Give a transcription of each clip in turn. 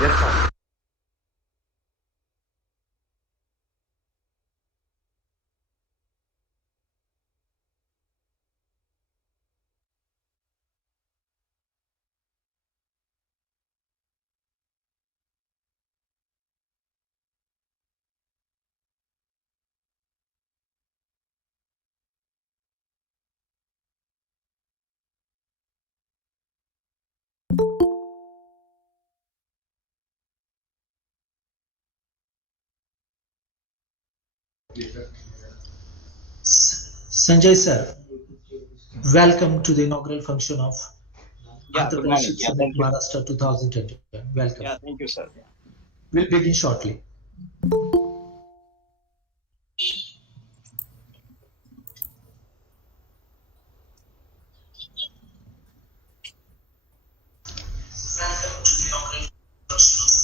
Yes, sir. Sanjay sir, welcome to the inaugural function of Yeah, good morning. Entrepreneurship Yeah, Summit thank you. Maharashtra 2021. Welcome. Yeah, thank you, sir. Yeah. We'll begin shortly.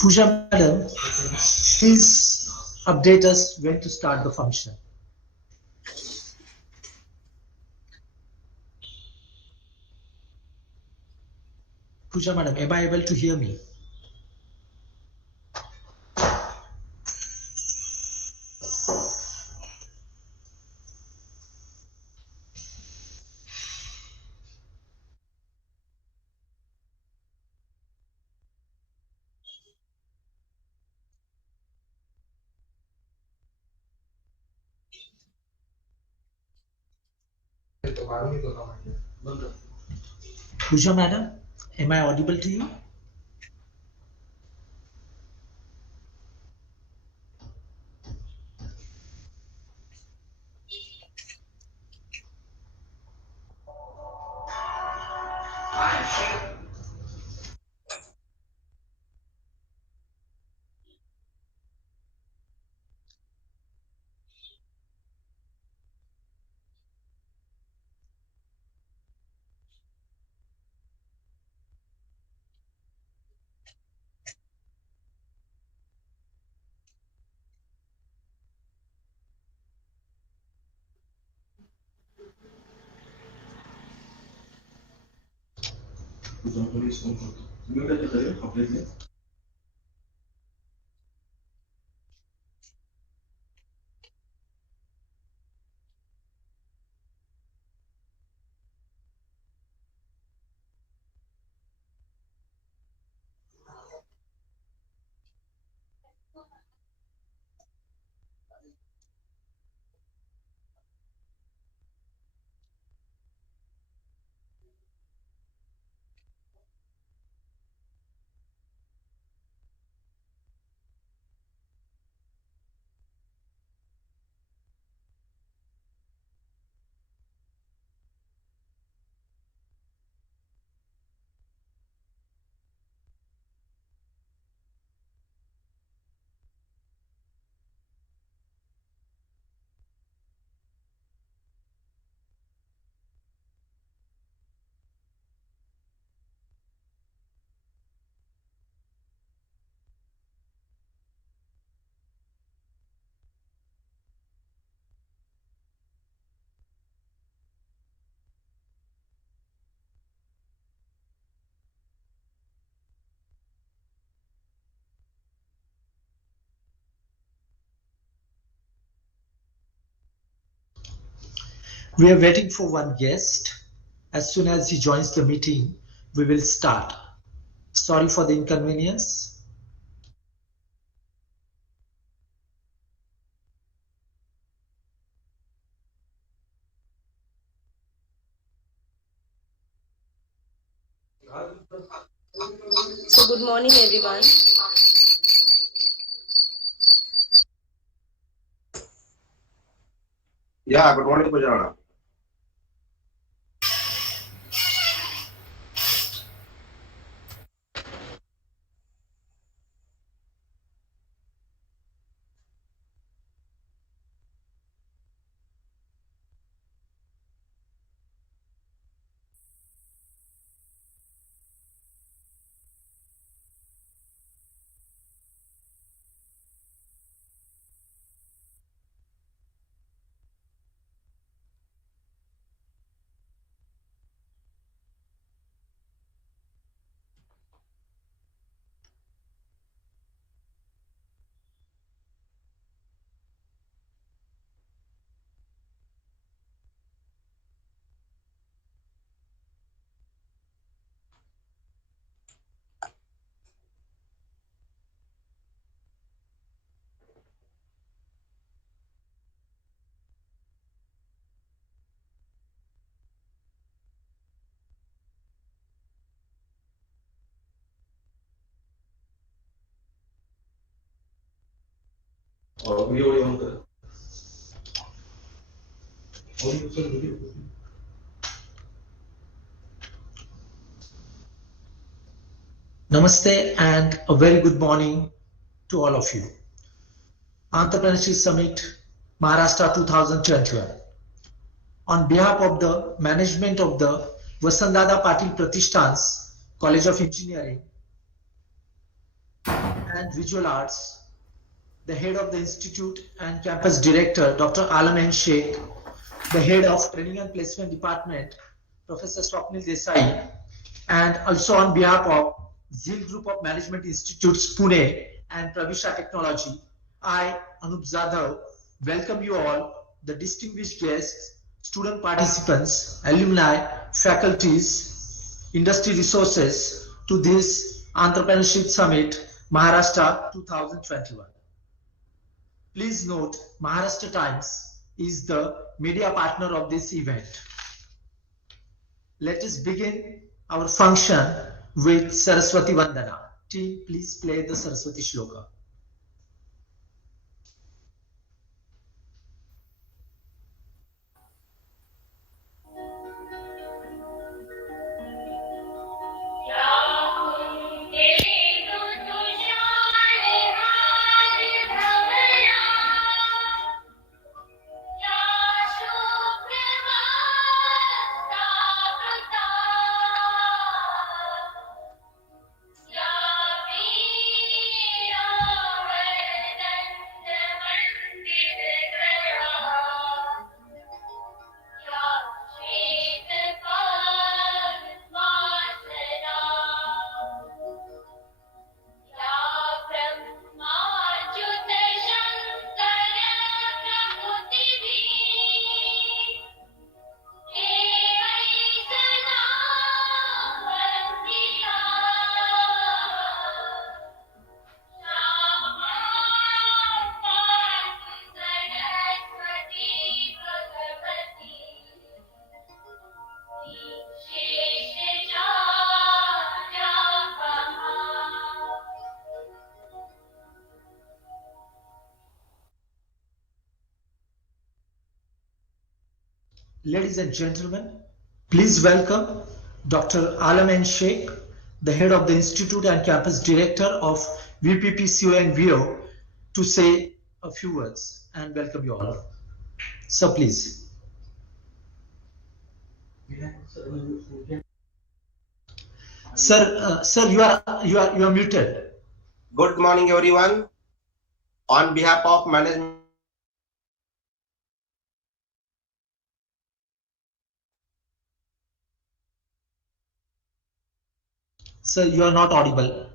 Pooja madam, please update us when to start the function. Pooja madam, am I able to hear me? Pooja madam, am I audible to you? We are waiting for one guest. As soon as he joins the meeting, we will start. Sorry for the inconvenience. So good morning everyone. Yeah, good morning, Pooja. Namaste and a very good morning to all of you. Entrepreneurship Summit Maharashtra 2021. On behalf of the management of the Vasantdada Patil Pratishthan's College of Engineering and Visual Arts, the head of the institute and campus director, Dr. Alam N. Sheikh, the head of Training and Placement Department, Professor Swapnil Desai, and also on behalf of Zeal Group of Management Institutes, Pune and Pravisha Technology, I, Anup Jadhav, welcome you all, the distinguished guests, student participants, alumni, faculties, industry resources to this Entrepreneurship Summit, Maharashtra 2021. Please note, Maharashtra Times is the media partner of this event. Let us begin our function with Saraswati Vandana. Team, please play the Saraswati Shloka. Ladies and gentlemen, please welcome Dr. Alam N. Sheikh, the head of the Institute and Campus Director of VPPCO and VO, to say a few words and welcome you all. So please. Sir, you are muted. Good morning, everyone. On behalf of management, Sir, you are not audible.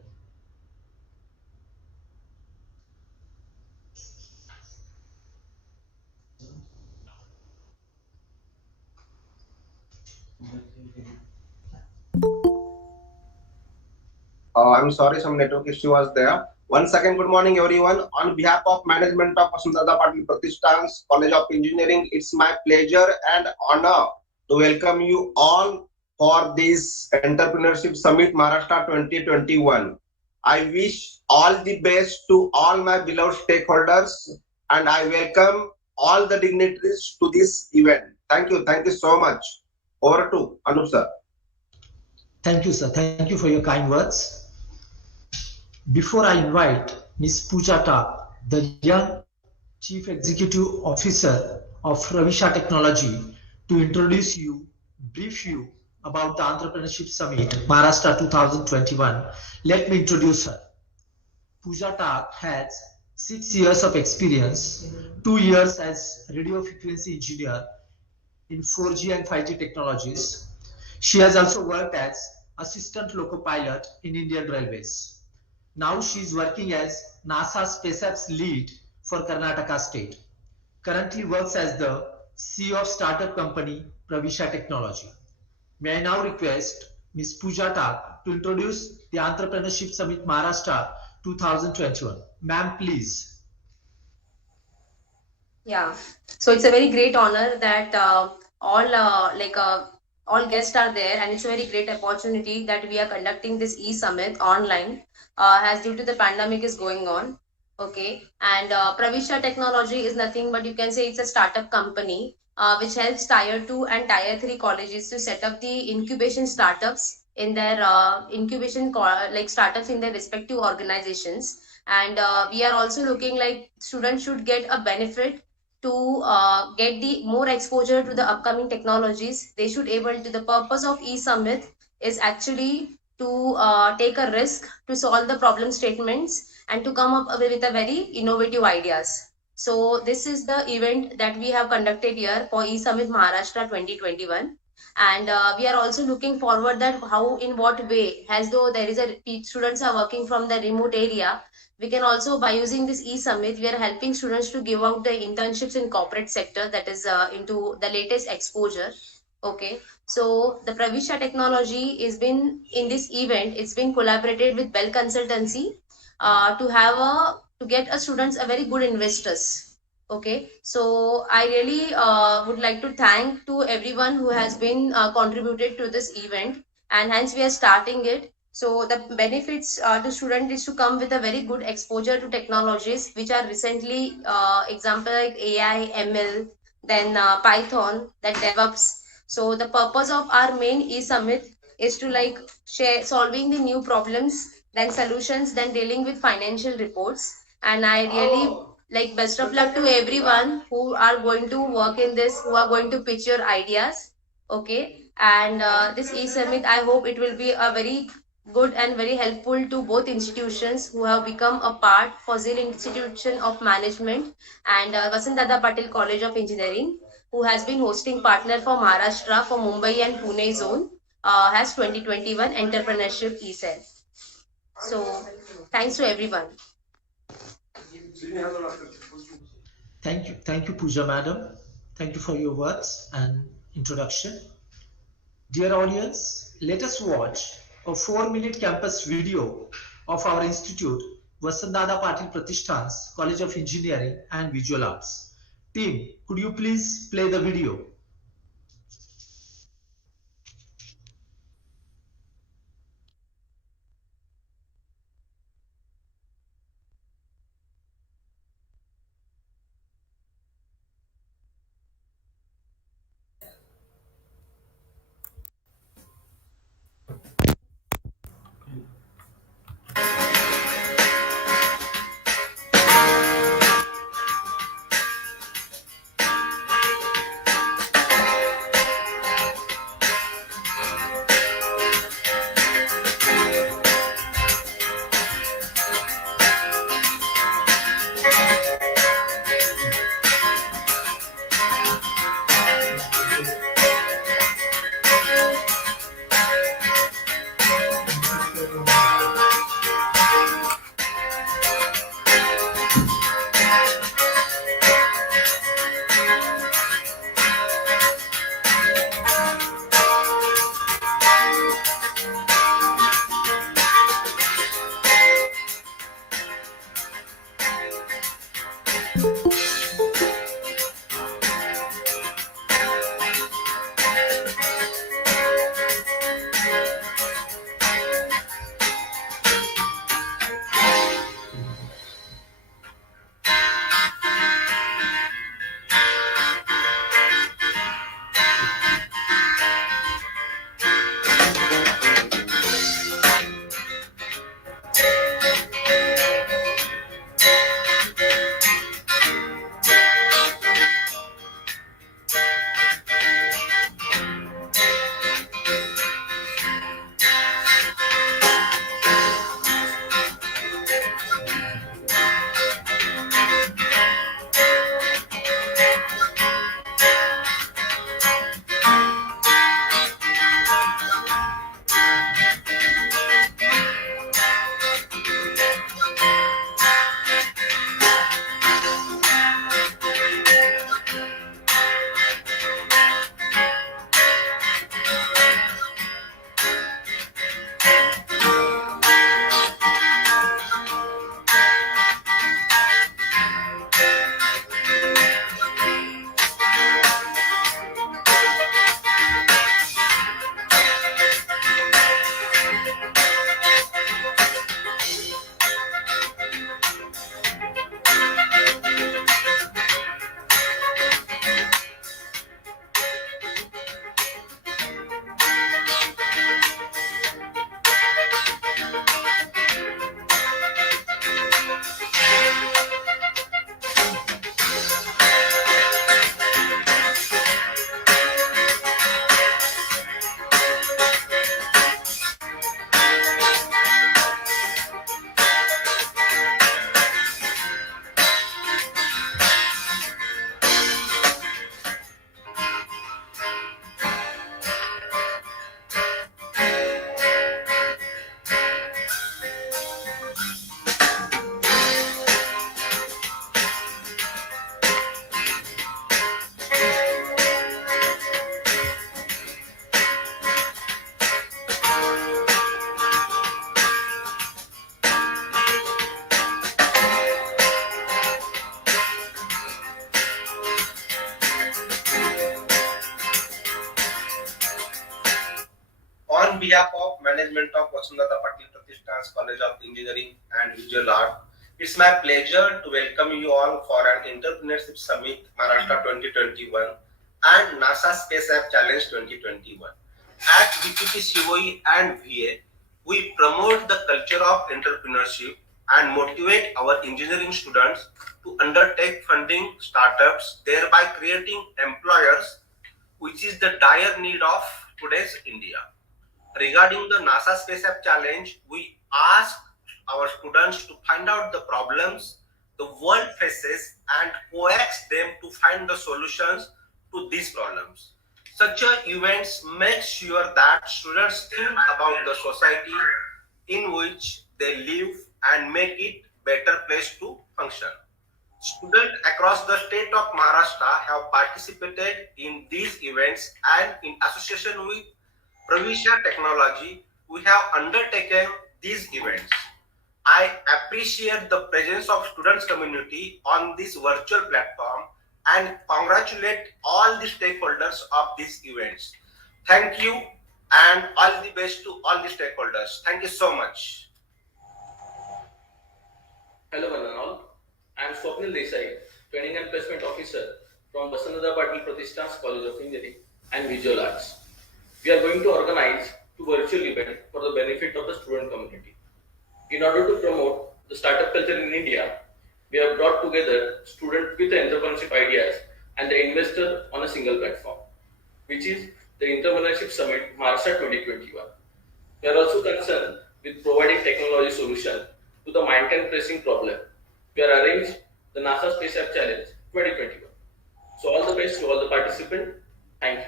I'm sorry, some network issue was there. Once again, good morning, everyone. On behalf of management of Vasantdada Patil Pratishthan's College of Engineering, it's my pleasure and honor to welcome you all for this Entrepreneurship Summit Maharashtra 2021. I wish all the best to all my beloved stakeholders, and I welcome all the dignitaries to this event. Thank you so much. Over to Anup sir. Thank you, sir. Thank you for your kind words. Before I invite Ms. Pooja Ta, the young Chief Executive Officer of Pravisha Technology, to introduce you, brief you about the Entrepreneurship Summit Maharashtra 2021, let me introduce her. Pooja Ta has 6 years of experience, 2 years as radio frequency engineer in 4G and 5G technologies. She has also worked as assistant loco pilot in Indian Railways. Now she is working as NASA SpaceX lead for Karnataka state. Currently works as the CEO of startup company Pravisha Technology. May I now request Ms. Pooja Ta to introduce the Entrepreneurship Summit Maharashtra 2021. Ma'am, please. Yeah, so it's a very great honor that all guests are there, and it's a very great opportunity that we are conducting this e-summit online as due to the pandemic is going on. Okay, and Pravisha Technology is nothing but you can say it's a startup company which helps tier 2 and tier 3 colleges to set up the incubation startups in their like startups in their respective organizations. And we are also looking like students should get a benefit to get the more exposure to the upcoming technologies. They should able to the purpose of e-summit is actually to take a risk to solve the problem statements and to come up with a very innovative ideas. So this is the event that we have conducted here for eSummit Maharashtra 2021. And we are also looking forward that how in what way, as though there is a students are working from the remote area, we can also by using this eSummit, we are helping students to give out the internships in corporate sector that is into the latest exposure. Okay, so the Pravisha technology is been in this event. It's been collaborated with Bell Consultancy to have a to get a students a very good investors. Okay, so I really would like to thank to everyone who has been contributed to this event, and hence we are starting it. So the benefits to student is to come with a very good exposure to technologies which are recently example like AI, ML, then Python, then DevOps. So the purpose of our main e-summit is to like share solving the new problems, then solutions, then dealing with financial reports. And I really like best of luck to everyone who are going to work in this, who are going to pitch your ideas. Okay, and this e-summit, I hope it will be a very good and very helpful to both institutions who have become a part, Fossil Institution of Management and Vasant Patil College of Engineering, who has been hosting partner for Maharashtra for Mumbai and Pune zone, has 2021 Entrepreneurship e-cell. So thanks to everyone. Thank you, Pooja madam. Thank you for your words and introduction. Dear audience, let us watch a 4-minute campus video of our institute, Vasantdada Patil Pratishthan's College of Engineering and Visual Arts. Team, could you please play the video? Management of Vasundhara Patil Pratishthan's College of Engineering and Visual Art. It's my pleasure to welcome you all for an Entrepreneurship Summit Maharashtra 2021 and NASA Space App Challenge 2021. At VPT COE and VA, we promote the culture of entrepreneurship and motivate our engineering students to undertake funding startups, thereby creating employers, which is the dire need of today's India. Regarding the NASA Space App Challenge, we ask our students to find out the problems the world faces and coax them to find the solutions to these problems. Such events make sure that students think about the society in which they live and make it better place to function. Students across the state of Maharashtra have participated in these events, and in association with Pravisha Technology, we have undertaken these events. I appreciate the presence of students community on this virtual platform and congratulate all the stakeholders of these events. Thank you and all the best to all the stakeholders. Thank you so much. Hello one and all. I am Swapnil Desai, Training and Placement Officer from Vasundhara Patil Pratishthan's College of Engineering and Visual Arts. We are going to organize two virtual events for the benefit of the student community. In order to promote the startup culture in India, we have brought together students with the entrepreneurship ideas and the investor on a single platform, which is the Entrepreneurship Summit Maharashtra 2021. We are also concerned with providing technology solution to the mind pressing problem. We are arranged the NASA Space App Challenge 2021. So all the best to all the participants. Thank you.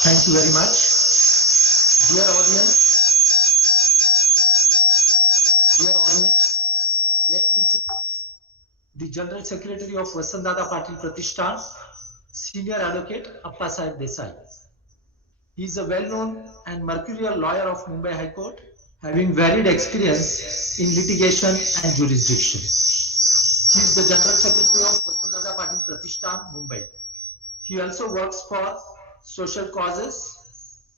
Thank you very much. Dear audience, let me introduce the General Secretary of Vasundhara Patil Pratishthan, Senior Advocate Appa Sahib Desai. He is a well-known and mercurial lawyer of Mumbai High Court, having varied experience in litigation and jurisdiction. He is the General Secretary of Vasundhara Patil Pratishthan, Mumbai. He also works for social causes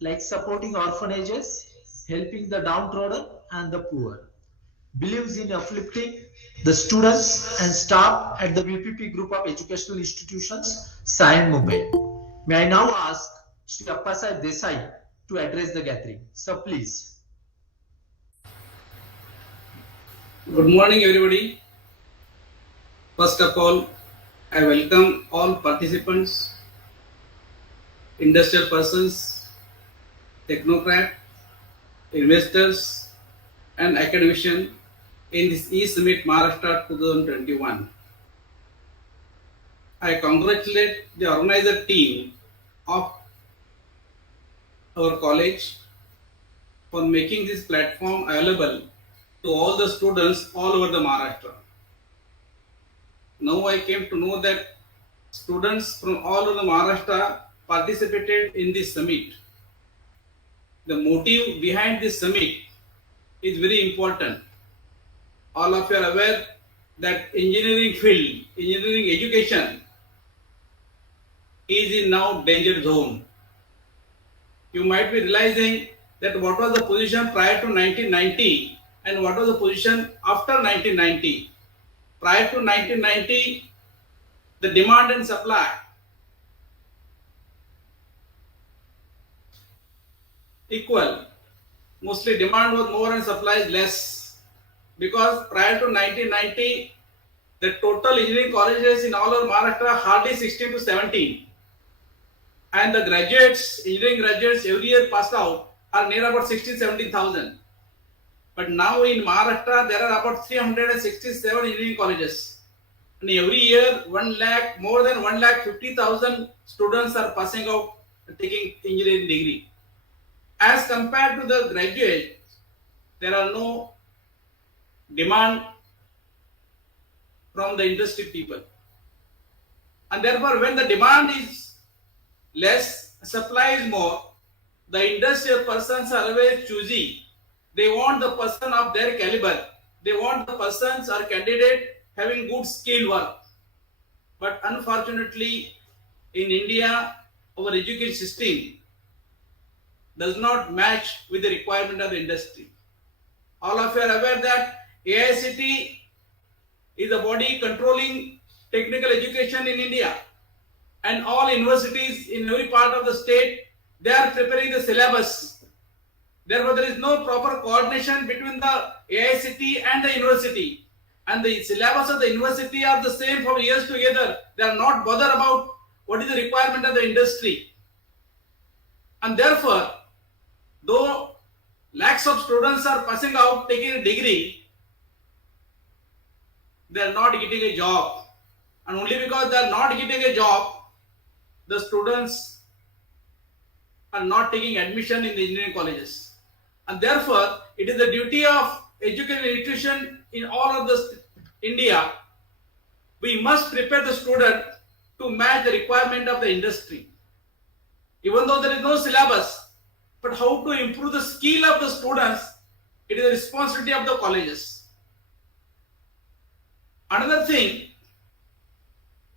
like supporting orphanages, helping the downtrodden and the poor. Believes in uplifting the students and staff at the VPP Group of Educational Institutions, Sion, Mumbai. May I now ask Shri Appa Sahib Desai to address the gathering. Sir, please. Good morning, everybody. First of all, I welcome all participants, industrial persons, technocrats, investors, and academicians in this E-Summit Maharashtra 2021. I congratulate the organizer team of our college for making this platform available to all the students all over the Maharashtra. Now I came to know that students from all over the Maharashtra participated in this summit. The motive behind this summit is very important. All of you are aware that engineering field, engineering education is in now danger zone. You might be realizing that what was the position prior to 1990 and what was the position after 1990. Prior to 1990, the demand and supply equal. Mostly demand was more and supply is less, because prior to 1990, the total engineering colleges in all of Maharashtra hardly 16 to 17, and the graduates, engineering graduates every year passed out are near about 16,000-17,000. But now in Maharashtra there are about 367 engineering colleges, and every year more than 1,50,000 students are passing out taking engineering degree. As compared to the graduates, there are no demand from the industry people, and therefore when the demand is less, supply is more, the industrial persons are always choosy They want the person of their caliber. They want the persons or candidate having good skill work. But unfortunately, in India, our education system does not match with the requirement of the industry. All of you are aware that AICT is the body controlling technical education in India, and all universities in every part of the state, they are preparing the syllabus. Therefore, there is no proper coordination between the AICT and the university. And the syllabus of the university are the same for years together. They are not bothered about what is the requirement of the industry. And therefore, though lakhs of students are passing out taking a degree, they are not getting a job. And only because they are not getting a job, the students are not taking admission in the engineering colleges. And therefore, it is the duty of education institution in all of this India. We must prepare the student to match the requirement of the industry. Even though there is no syllabus, but how to improve the skill of the students, it is the responsibility of the colleges. Another thing,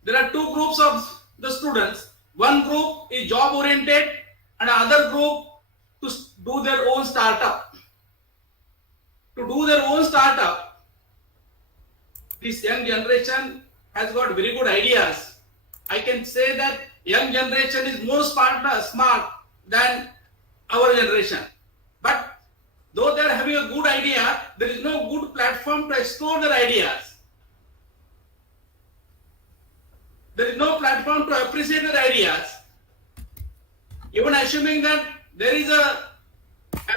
there are two groups of the students. One group is job oriented and another group to do their own startup. To do their own startup, this young generation has got very good ideas. I can say that young generation is more smart than our generation. But though they are having a good idea, there is no good platform to explore their ideas. There is no platform to appreciate their ideas. Even assuming that there is a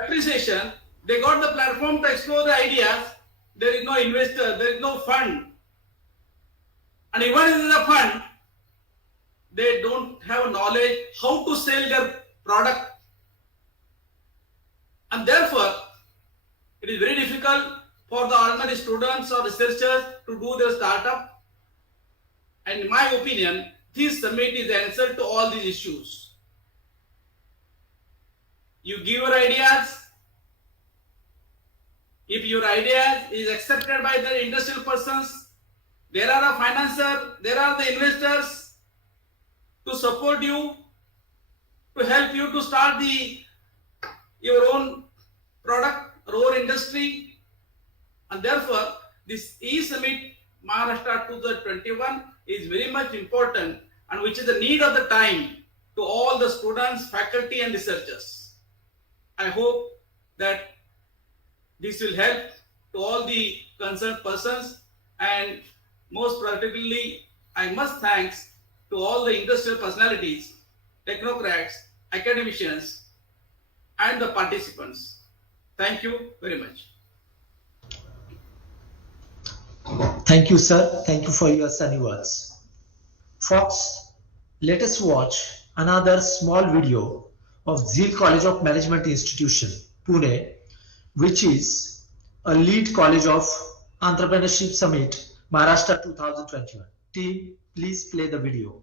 appreciation, they got the platform to explore the ideas, there is no investor, there is no fund. And even if there is a fund, they don't have knowledge how to sell their product. And therefore, it is very difficult for the ordinary students or researchers to do their startup. And in my opinion, this summit is the answer to all these issues. You give your ideas. If your idea is accepted by the industrial persons, there are a financier, there are the investors to support you, to help you to start your own product or own industry. And therefore, this e-summit Maharashtra 2021 is very much important, and which is the need of the time to all the students, faculty and researchers. I hope that this will help to all the concerned persons, and most particularly, I must thanks to all the industrial personalities, technocrats, academicians, and the participants. Thank you very much. Thank you, sir. Thank you for your sunny words. Folks, let us watch another small video of Zeal College of Management Institution, Pune, which is a lead college of Entrepreneurship Summit, Maharashtra 2021. Team, please play the video.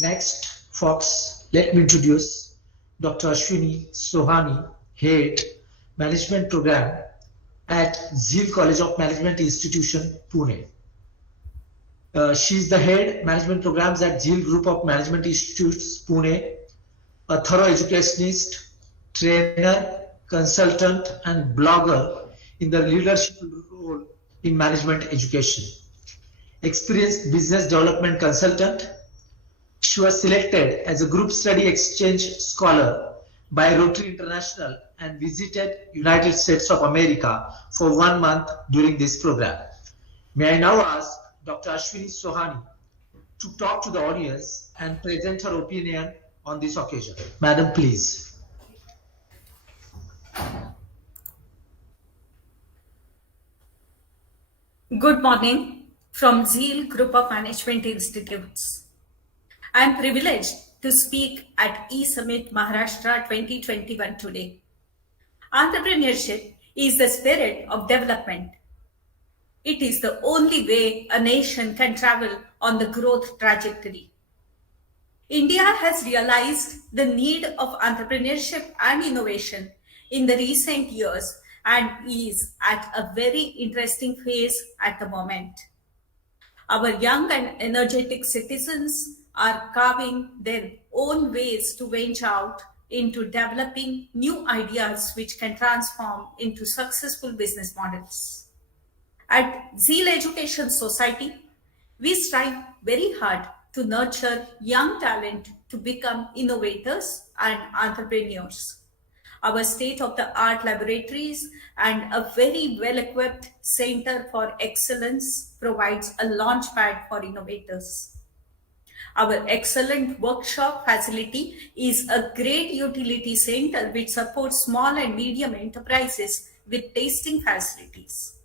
Next, folks, let me introduce Dr. Ashwini Sohani, Head, Management Program at Zeal College of Management Institution, Pune. She is the Head, Management Programs at Zeal Group of Management Institutes, Pune, a thorough educationist, trainer, consultant, and blogger in the leadership role in management education. Experienced business development consultant, she was selected as a group study exchange scholar by Rotary International and visited United States of America for 1 month during this program. May I now ask Dr. Ashwini Sohani to talk to the audience and present her opinion on this occasion. Madam, please. Good morning from Zeal Group of Management Institutes. I am privileged to speak at eSummit Maharashtra 2021 today. Entrepreneurship is the spirit of development. It is the only way a nation can travel on the growth trajectory. India has realized the need of entrepreneurship and innovation in the recent years and is at a very interesting phase at the moment. Our young and energetic citizens are carving their own ways to venture out into developing new ideas which can transform into successful business models. At Zeal Education Society, we strive very hard to nurture young talent to become innovators and entrepreneurs. Our state-of-the-art laboratories and a very well-equipped Center for Excellence provides a launchpad for innovators. Our excellent workshop facility is a great utility center which supports small and medium enterprises with tasting facilities.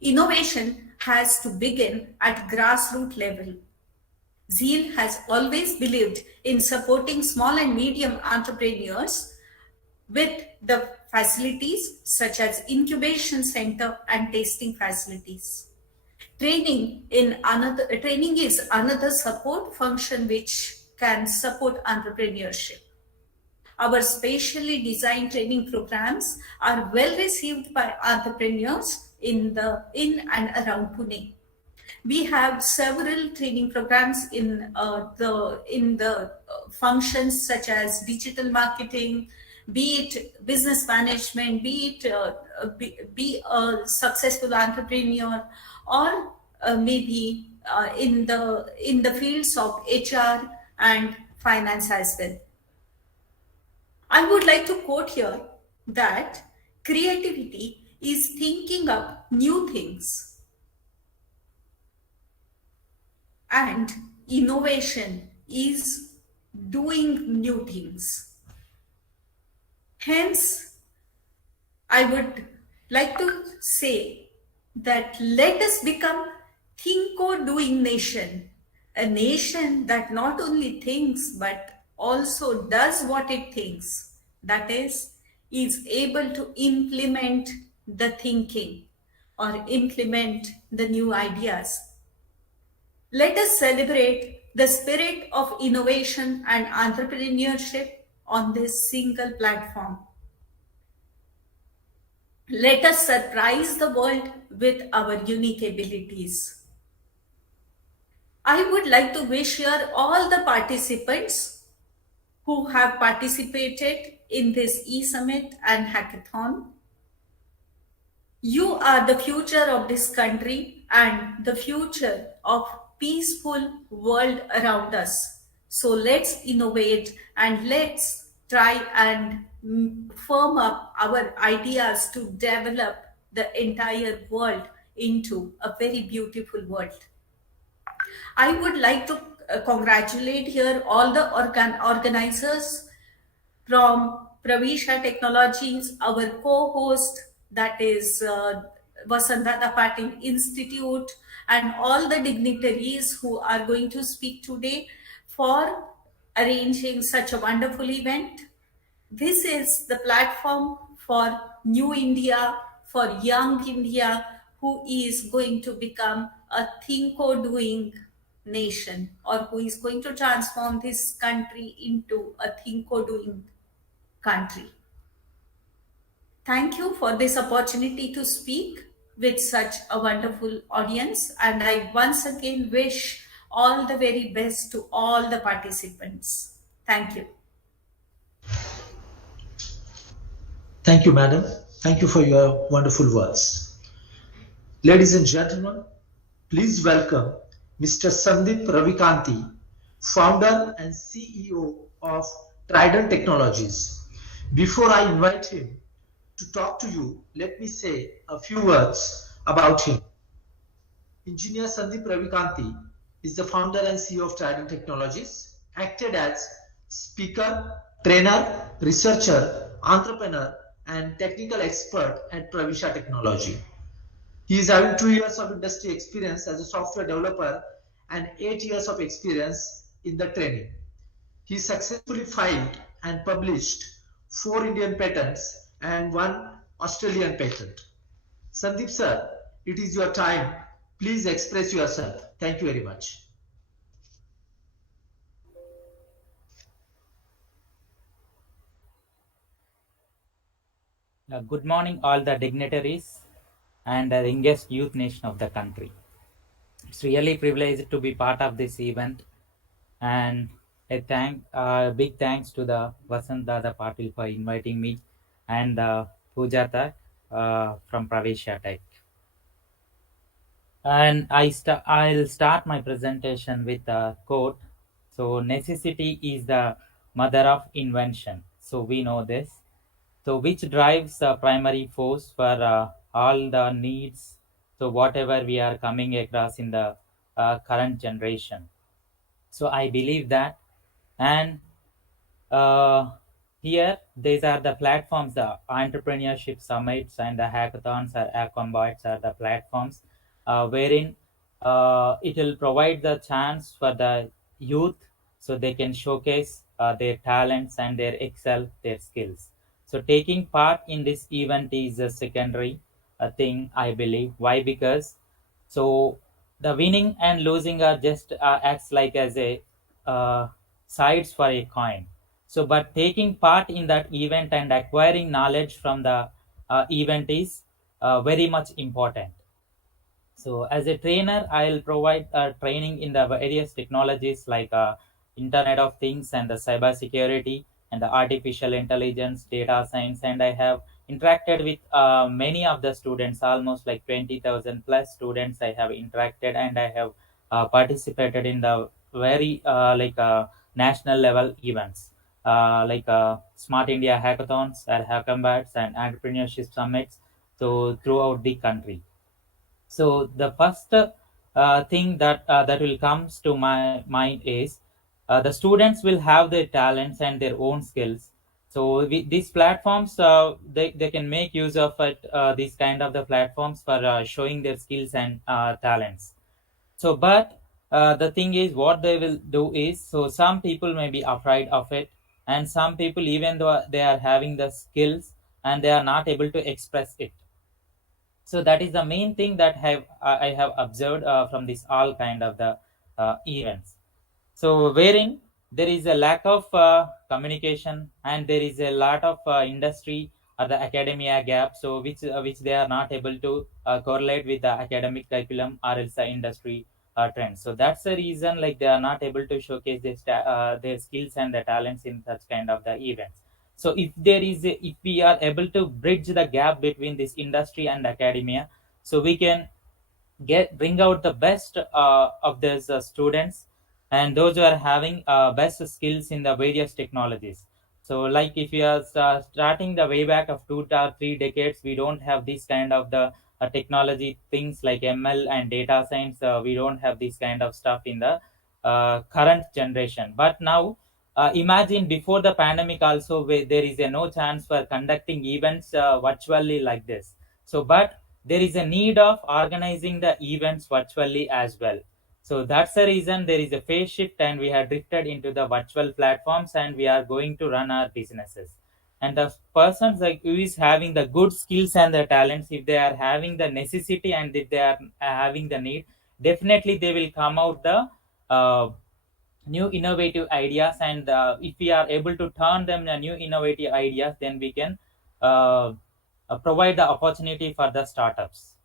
Innovation has to begin at grassroots level. Zeal has always believed in supporting small and medium entrepreneurs with the facilities such as incubation center and tasting facilities. Training is another support function which can support entrepreneurship. Our specially designed training programs are well received by entrepreneurs in and around Pune. We have several training programs in the functions such as digital marketing, be it business management, be a successful entrepreneur, or maybe in the fields of HR and finance as well. I would like to quote here that creativity is thinking up new things, and innovation is doing new things. Hence, I would like to say that let us become thinko doing nation, a nation that not only thinks but also does what it thinks, that is able to implement the thinking or implement the new ideas. Let us celebrate the spirit of innovation and entrepreneurship on this single platform. Let us surprise the world with our unique abilities. I would like to wish here all the participants who have participated in this e-summit and hackathon. You are the future of this country and the future of peaceful world around us. So let's innovate and let's try and firm up our ideas to develop the entire world into a very beautiful world. I would like to congratulate here all the organizers from Pravisha Technologies, our co-host, that is Vasantha Patil Institute, and all the dignitaries who are going to speak today for arranging such a wonderful event. This is the platform for New India, for Young India, who is going to become a thinko doing nation, or who is going to transform this country into a thinko doing country. Thank you for this opportunity to speak with such a wonderful audience, and I once again wish all the very best to all the participants. Thank you. Thank you, madam. Thank you for your wonderful words. Ladies and gentlemen, please welcome Mr. Sandeep Ravikanti, founder and CEO of Trident Technologies. Before I invite him to talk to you, let me say a few words about him. Engineer Sandeep Ravikanti is the founder and CEO of Trident Technologies, acted as speaker, trainer, researcher, entrepreneur, and technical expert at Pravisha Technology. He is having 2 years of industry experience as a software developer and 8 years of experience in the training. He successfully filed and published 4 Indian patents and 1 Australian patent. Sandeep sir, it is your time. Please express yourself. Thank you very much. Good morning, all the dignitaries and the youngest youth nation of the country. It's really privileged to be part of this event, and a big thanks to the Vasant Dada Patil for inviting me, and Pujata from Pravisha Tech. And I'll start my presentation with a quote. So necessity is the mother of invention. So we know this. So which drives the primary force for all the needs. So whatever we are coming across in the current generation. So I believe that. And uh, here, these are the platforms, the entrepreneurship summits and the hackathons or hackathons are the platforms wherein it will provide the chance for the youth so they can showcase their talents and their excel their skills. So taking part in this event is a secondary thing, I believe. Why? Because so the winning and losing are just acts like as a sides for a coin. So, but taking part in that event and acquiring knowledge from the event is very much important. So as a trainer, I'll provide training in the various technologies like Internet of Things and the cyber security and the artificial intelligence, data science, and I have interacted with many of the students, almost like 20,000 plus students I have interacted, and I have participated in the very national level events Smart India hackathons or hackathons and entrepreneurship summits so throughout the country. So the first thing that will comes to my mind is the students will have their talents and their own skills. So these platforms they can make use of it these kind of the platforms for showing their skills and talents. So but the thing is what they will do is, so some people may be afraid of it, and some people, even though they are having the skills and they are not able to express it. So that is the main thing that I have observed from this all kind of the events. So wherein there is a lack of communication and there is a lot of industry or the academia gap, so which they are not able to correlate with the academic curriculum or else the industry trends. So that's the reason like they are not able to showcase their skills and the talents in such kind of the events. So if we are able to bridge the gap between this industry and academia, so we can bring out the best of these students and those who are having best skills in the various technologies. So like if you are starting the way back of 2 or 3 decades, we don't have this kind of the technology things like ML and data science. We don't have this kind of stuff in the current generation. But now imagine before the pandemic also, where there is a no chance for conducting events virtually like this. So but there is a need of organizing the events virtually as well. So that's the reason there is a phase shift and we have drifted into the virtual platforms and we are going to run our businesses. And the persons like who is having the good skills and the talents, if they are having the necessity and if they are having the need, definitely they will come out the uh, new innovative ideas. And if we are able to turn them the new innovative ideas, then we can uh, provide the opportunity for the startups.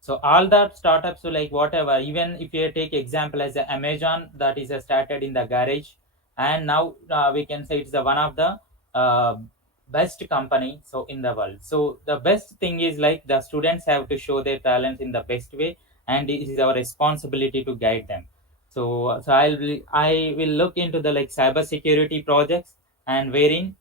So all the startups, so like whatever, even if you take example as a Amazon, that is started in the garage, and now we can say it's the one of the uh, best company so in the world. So the best thing is like the students have to show their talents in the best way, and it is our responsibility to guide them. So I will look into the like cyber security projects, and wherein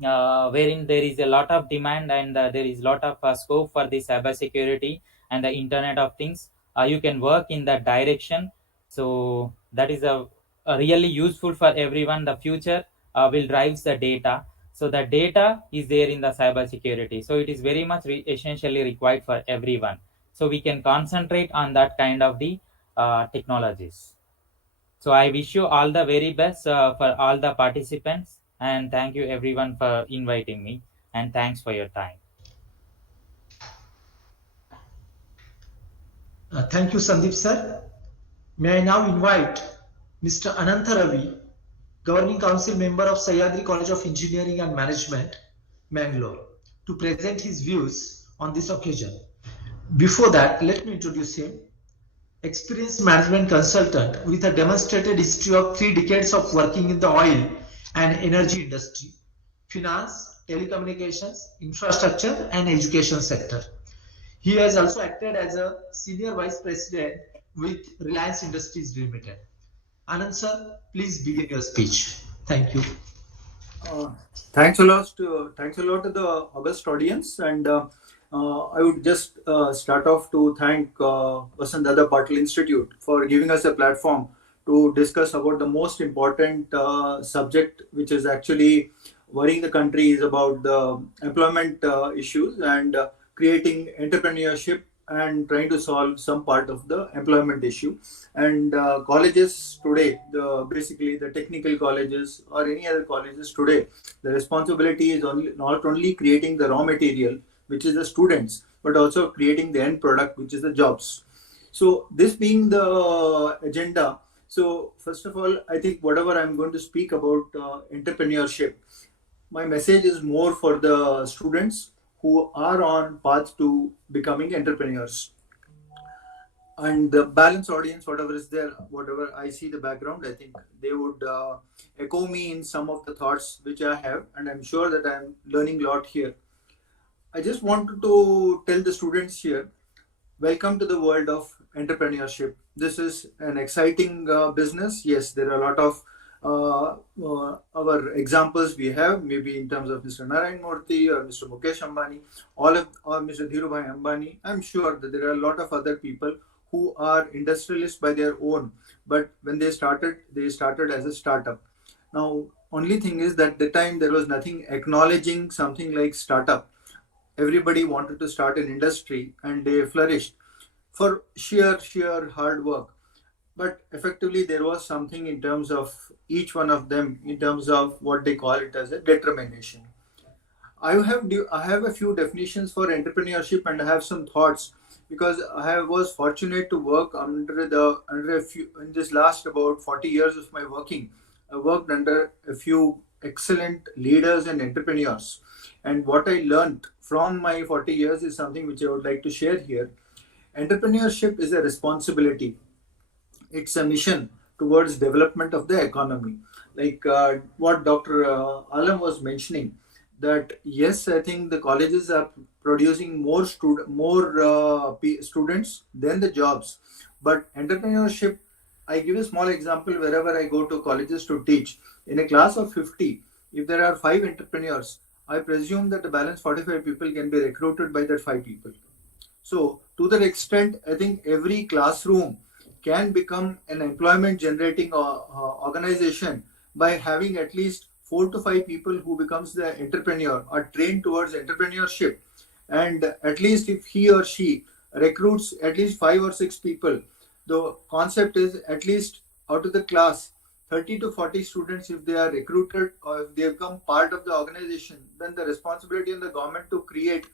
there is a lot of demand and there is a lot of scope for the cyber security and the Internet of Things. You can work in that direction. So that is a really useful for everyone. The future will drives the data. So the data is there in the cyber security. So it is very much essentially required for everyone. So we can concentrate on that kind of the technologies. So I wish you all the very best for all the participants, and thank you everyone for inviting me, and thanks for your time. Thank you, Sandeep sir. May I now invite Mr. Anantha Ravi, Governing Council member of Sahyadri College of Engineering and Management, Mangalore, to present his views on this occasion. Before that, let me introduce him. Experienced management consultant with a demonstrated history of 3 decades of working in the oil and energy industry, finance, telecommunications, infrastructure, and education sector. He has also acted as a senior vice president with Reliance Industries Limited. Anand sir, please begin your speech. Thank you. Thanks a lot to the august audience, and I would just start off to thank Vasant Dada Patil Institute for giving us a platform to discuss about the most important subject, which is actually worrying the country, is about the employment issues and creating entrepreneurship and trying to solve some part of the employment issue. And colleges today, basically the technical colleges or any other colleges today, the responsibility is not only creating the raw material, which is the students, but also creating the end product, which is the jobs. So this being the agenda, so first of all, I think whatever I'm going to speak about entrepreneurship, my message is more for the students who are on path to becoming entrepreneurs. And the balance audience, whatever is there, whatever I see the background, I think they would echo me in some of the thoughts which I have, and I'm sure that I'm learning a lot here. I just wanted to tell the students here, welcome to the world of entrepreneurship. This is an exciting business. Yes, there are a lot of our examples we have, maybe in terms of Mr. Narayan Murthy or Mr. Mukesh Ambani, or Mr. Dhirubhai Ambani. I'm sure that there are a lot of other people who are industrialists by their own, but when they started as a startup. Now, only thing is that at the time there was nothing acknowledging something like startup. Everybody wanted to start an industry and they flourished for sheer hard work. But effectively there was something in terms of each one of them, in terms of what they call it as a determination. I have a few definitions for entrepreneurship, and I have some thoughts, because I was fortunate to work under a few in this last about 40 years of my working. I worked under a few excellent leaders and entrepreneurs. And what I learned from my 40 years is something which I would like to share here. Entrepreneurship is a responsibility. It's a mission towards development of the economy. Like what Dr. Alam was mentioning, that yes, I think the colleges are producing more students than the jobs. But entrepreneurship, I give a small example. Wherever I go to colleges to teach, in a class of 50, if there are 5 entrepreneurs, I presume that the balance 45 people can be recruited by that 5 people. So to that extent, I think every classroom can become an employment generating organization by having at least 4 to 5 people who becomes the entrepreneur or trained towards entrepreneurship. And at least if he or she recruits at least 5 or 6 people, the concept is at least out of the class, 30 to 40 students, if they are recruited or if they become part of the organization, then the responsibility on the government to create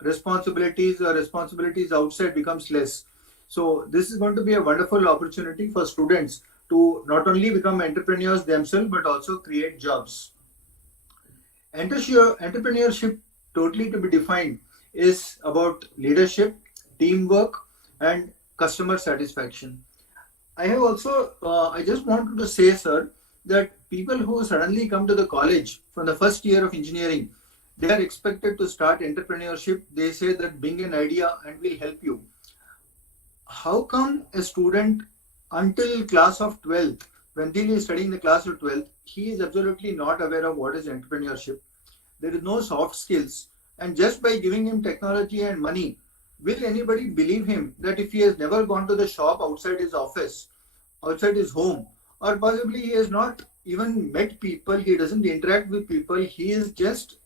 responsibilities outside becomes less. So this is going to be a wonderful opportunity for students to not only become entrepreneurs themselves, but also create jobs. Entrepreneurship, totally to be defined, is about leadership, teamwork, and customer satisfaction. I have also, I just wanted to say, sir, that people who suddenly come to the college from the first year of engineering, they are expected to start entrepreneurship. They say that bring an idea and we'll help you. How come a student until class of 12th, when he is studying the class of 12th, he is absolutely not aware of what is entrepreneurship? There is no soft skills. And just by giving him technology and money, will anybody believe him that if he has never gone to the shop outside his office, outside his home, or possibly he has not even met people, he doesn't interact with people, he is just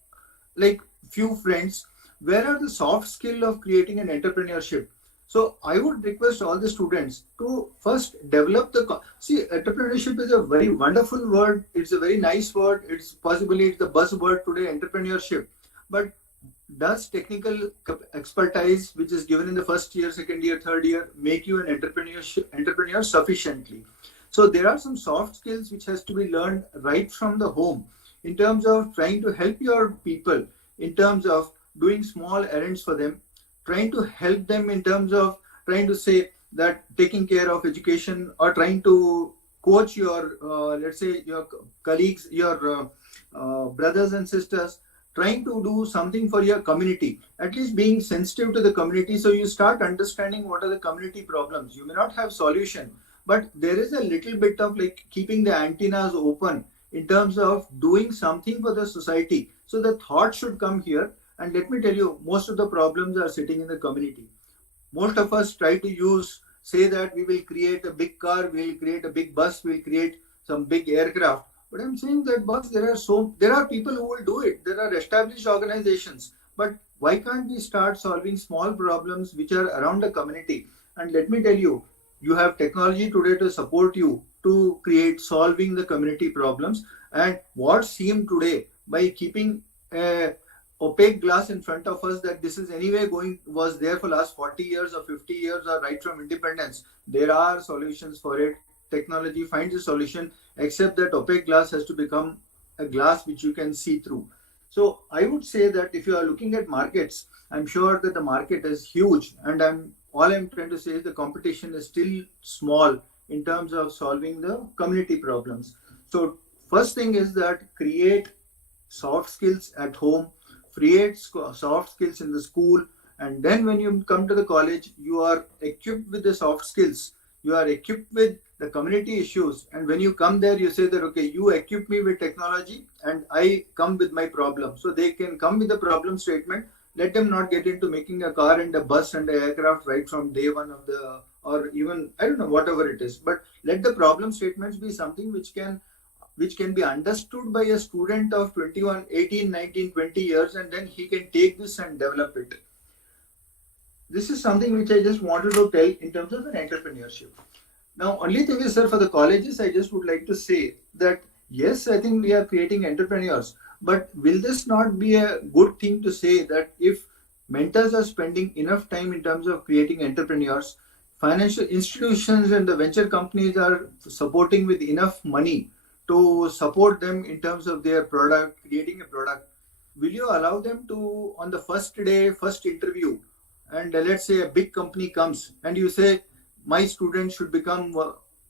like few friends, where are the soft skill of creating an entrepreneurship? So I would request all the students to first develop entrepreneurship is a very wonderful word. It's a very nice word. It's the buzzword today, entrepreneurship. But does technical expertise, which is given in the first year, second year, third year, make you an entrepreneur sufficiently? So there are some soft skills which has to be learned right from the home, in terms of trying to help your people, in terms of doing small errands for them, trying to help them in terms of trying to say that taking care of education, or trying to coach your, let's say, your colleagues, your brothers and sisters, trying to do something for your community, at least being sensitive to the community. So you start understanding what are the community problems. You may not have solution, but there is a little bit of like keeping the antennas open in terms of doing something for the society. So the thought should come here. And let me tell you, most of the problems are sitting in the community. Most of us try to use say that we will create a big car, we will create a big bus, we will create some big aircraft. But I'm saying that, boss, there are people who will do it. There are established organizations. But why can't we start solving small problems which are around the community? And let me tell you, you have technology today to support you to create solving the community problems. And what seemed today, by keeping a opaque glass in front of us, that this is anyway going, was there for last 40 years or 50 years or right from independence. There are solutions for it. Technology finds a solution, except that opaque glass has to become a glass which you can see through. So I would say that if you are looking at markets, I'm sure that the market is huge, and all I'm trying to say is the competition is still small in terms of solving the community problems. So first thing is that create soft skills at home, create soft skills in the school, and then when you come to the college, you are equipped with the soft skills, you are equipped with the community issues, and when you come there, you say that, okay, you equip me with technology and I come with my problem. So they can come with the problem statement. Let them not get into making a car and a bus and an aircraft right from day one of the, or even, I don't know, whatever it is, but let the problem statements be something which can be understood by a student of 21, 18, 19, 20 years, and then he can take this and develop it. This is something which I just wanted to tell in terms of an entrepreneurship. Now, only thing is, sir, for the colleges, I just would like to say that, yes, I think we are creating entrepreneurs, but will this not be a good thing to say that if mentors are spending enough time in terms of creating entrepreneurs, financial institutions and the venture companies are supporting with enough money to support them in terms of their product, creating a product, will you allow them to, on the first day, first interview, and let's say a big company comes and you say, my student should become,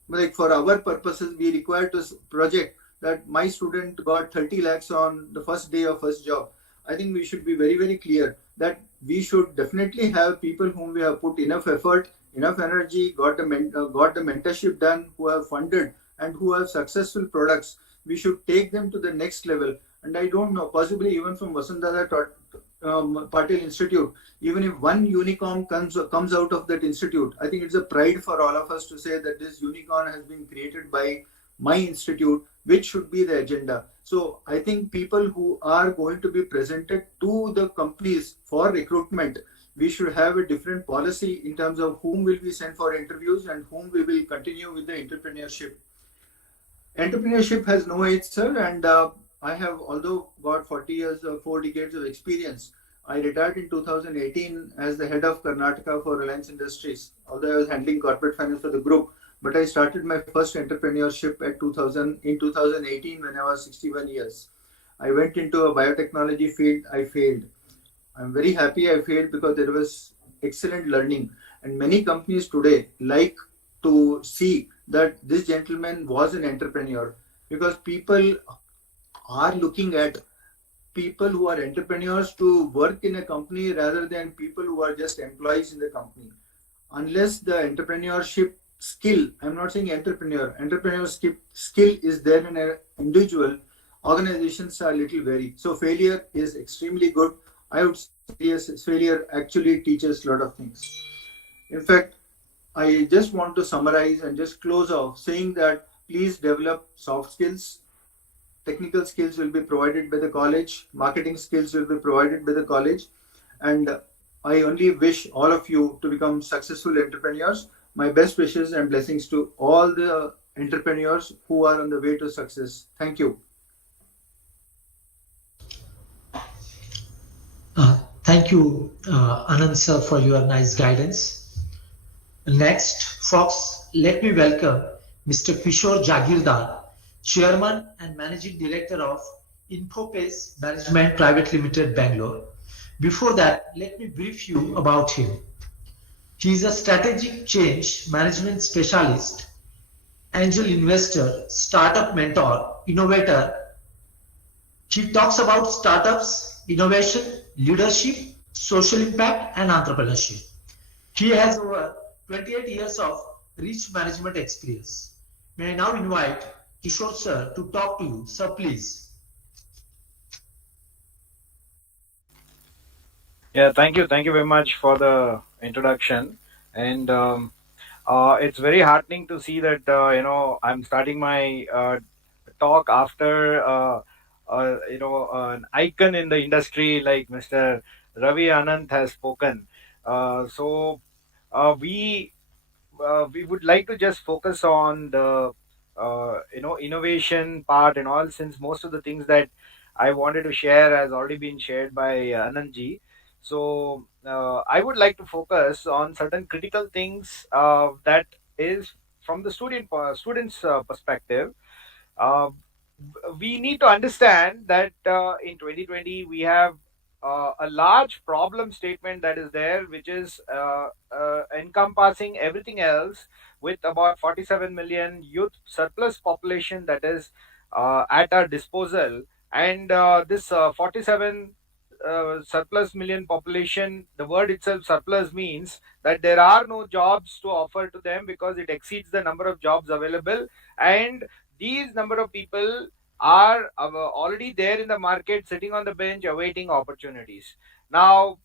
like for our purposes, we require to project that my student got 30 lakhs on the first day of first job. I think we should be very, very clear that we should definitely have people whom we have put enough effort, enough energy, got the mentorship done, who have funded and who have successful products. We should take them to the next level. And I don't know, possibly even from Vasundhara Patil Institute, even if one unicorn comes out of that institute, I think it's a pride for all of us to say that this unicorn has been created by my institute, which should be the agenda. So I think people who are going to be presented to the companies for recruitment, we should have a different policy in terms of whom will we send for interviews and whom we will continue with the entrepreneurship. Entrepreneurship has no age, sir, and I have, although got 40 years, 4 decades of experience. I retired in 2018 as the head of Karnataka for Reliance Industries, although I was handling corporate finance for the group. But I started my first entrepreneurship in 2018 when I was 61 years. I went into a biotechnology field. I failed. I'm very happy I failed because there was excellent learning. And many companies today like to see that this gentleman was an entrepreneur, because people are looking at people who are entrepreneurs to work in a company rather than people who are just employees in the company. Unless the entrepreneurship skill, I'm not saying entrepreneurship skill is there in an individual, organizations are a little wary. So failure is extremely good. I would say yes, failure actually teaches a lot of things. In fact, I just want to summarize and just close off saying that please develop soft skills. Technical skills will be provided by the college. Marketing skills will be provided by the college. And I only wish all of you to become successful entrepreneurs. My best wishes and blessings to all the entrepreneurs who are on the way to success. Thank you. Thank you, Anand sir, for your nice guidance. Next, folks, let me welcome Mr. Kishore Jagirdar, Chairman and Managing Director of Infopace Management Private Limited, Bangalore. Before that, let me brief you about him. He is a strategic change management specialist, angel investor, startup mentor, innovator. He talks about startups, innovation, leadership, social impact, and entrepreneurship. He has over 28 years of rich management experience. May I now invite Kishore sir to talk to you. Sir, please. Yeah, thank you. Thank you very much for the introduction. And It's very heartening to see that I'm starting my talk after an icon in the industry like Mr. Ravi Anand has spoken. So we would like to just focus on the innovation part and all, since most of the things that I wanted to share has already been shared by Anandji. So I would like to focus on certain critical things that is from the students perspective. uh, we need to understand that in 2020 we have a large problem statement that is there, which is encompassing everything else, with about 47 million youth surplus population that is at our disposal. And this 47 surplus million population, the word itself surplus means that there are no jobs to offer to them because it exceeds the number of jobs available. And these number of people are already there in the market, sitting on the bench awaiting opportunities. Now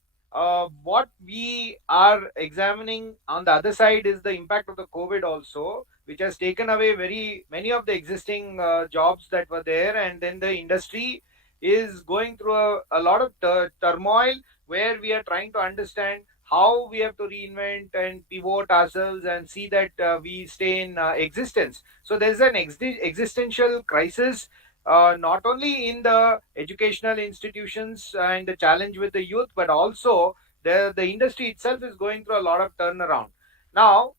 what we are examining on the other side is the impact of the COVID also, which has taken away very many of the existing jobs that were there. And then the industry is going through a lot of turmoil, where we are trying to understand how we have to reinvent and pivot ourselves and see that we stay in existence. So there's an existential crisis, not only in the educational institutions and the challenge with the youth, but also the industry itself is going through a lot of turnaround. Now,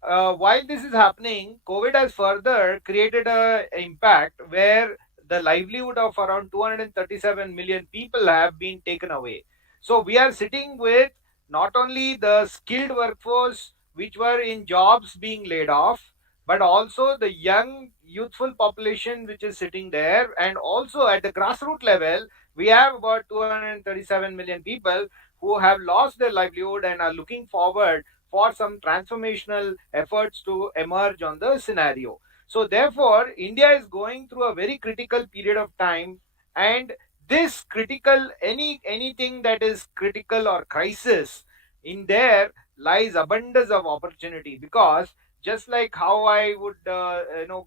while this is happening, COVID has further created a impact where the livelihood of around 237 million people have been taken away. So we are sitting with not only the skilled workforce which were in jobs being laid off, but also the young youthful population which is sitting there. And also at the grassroots level, we have about 237 million people who have lost their livelihood and are looking forward for some transformational efforts to emerge on the scenario. So, therefore, India is going through a very critical period of time, and this critical anything that is critical or crisis, in there lies abundance of opportunity. Because just like how I would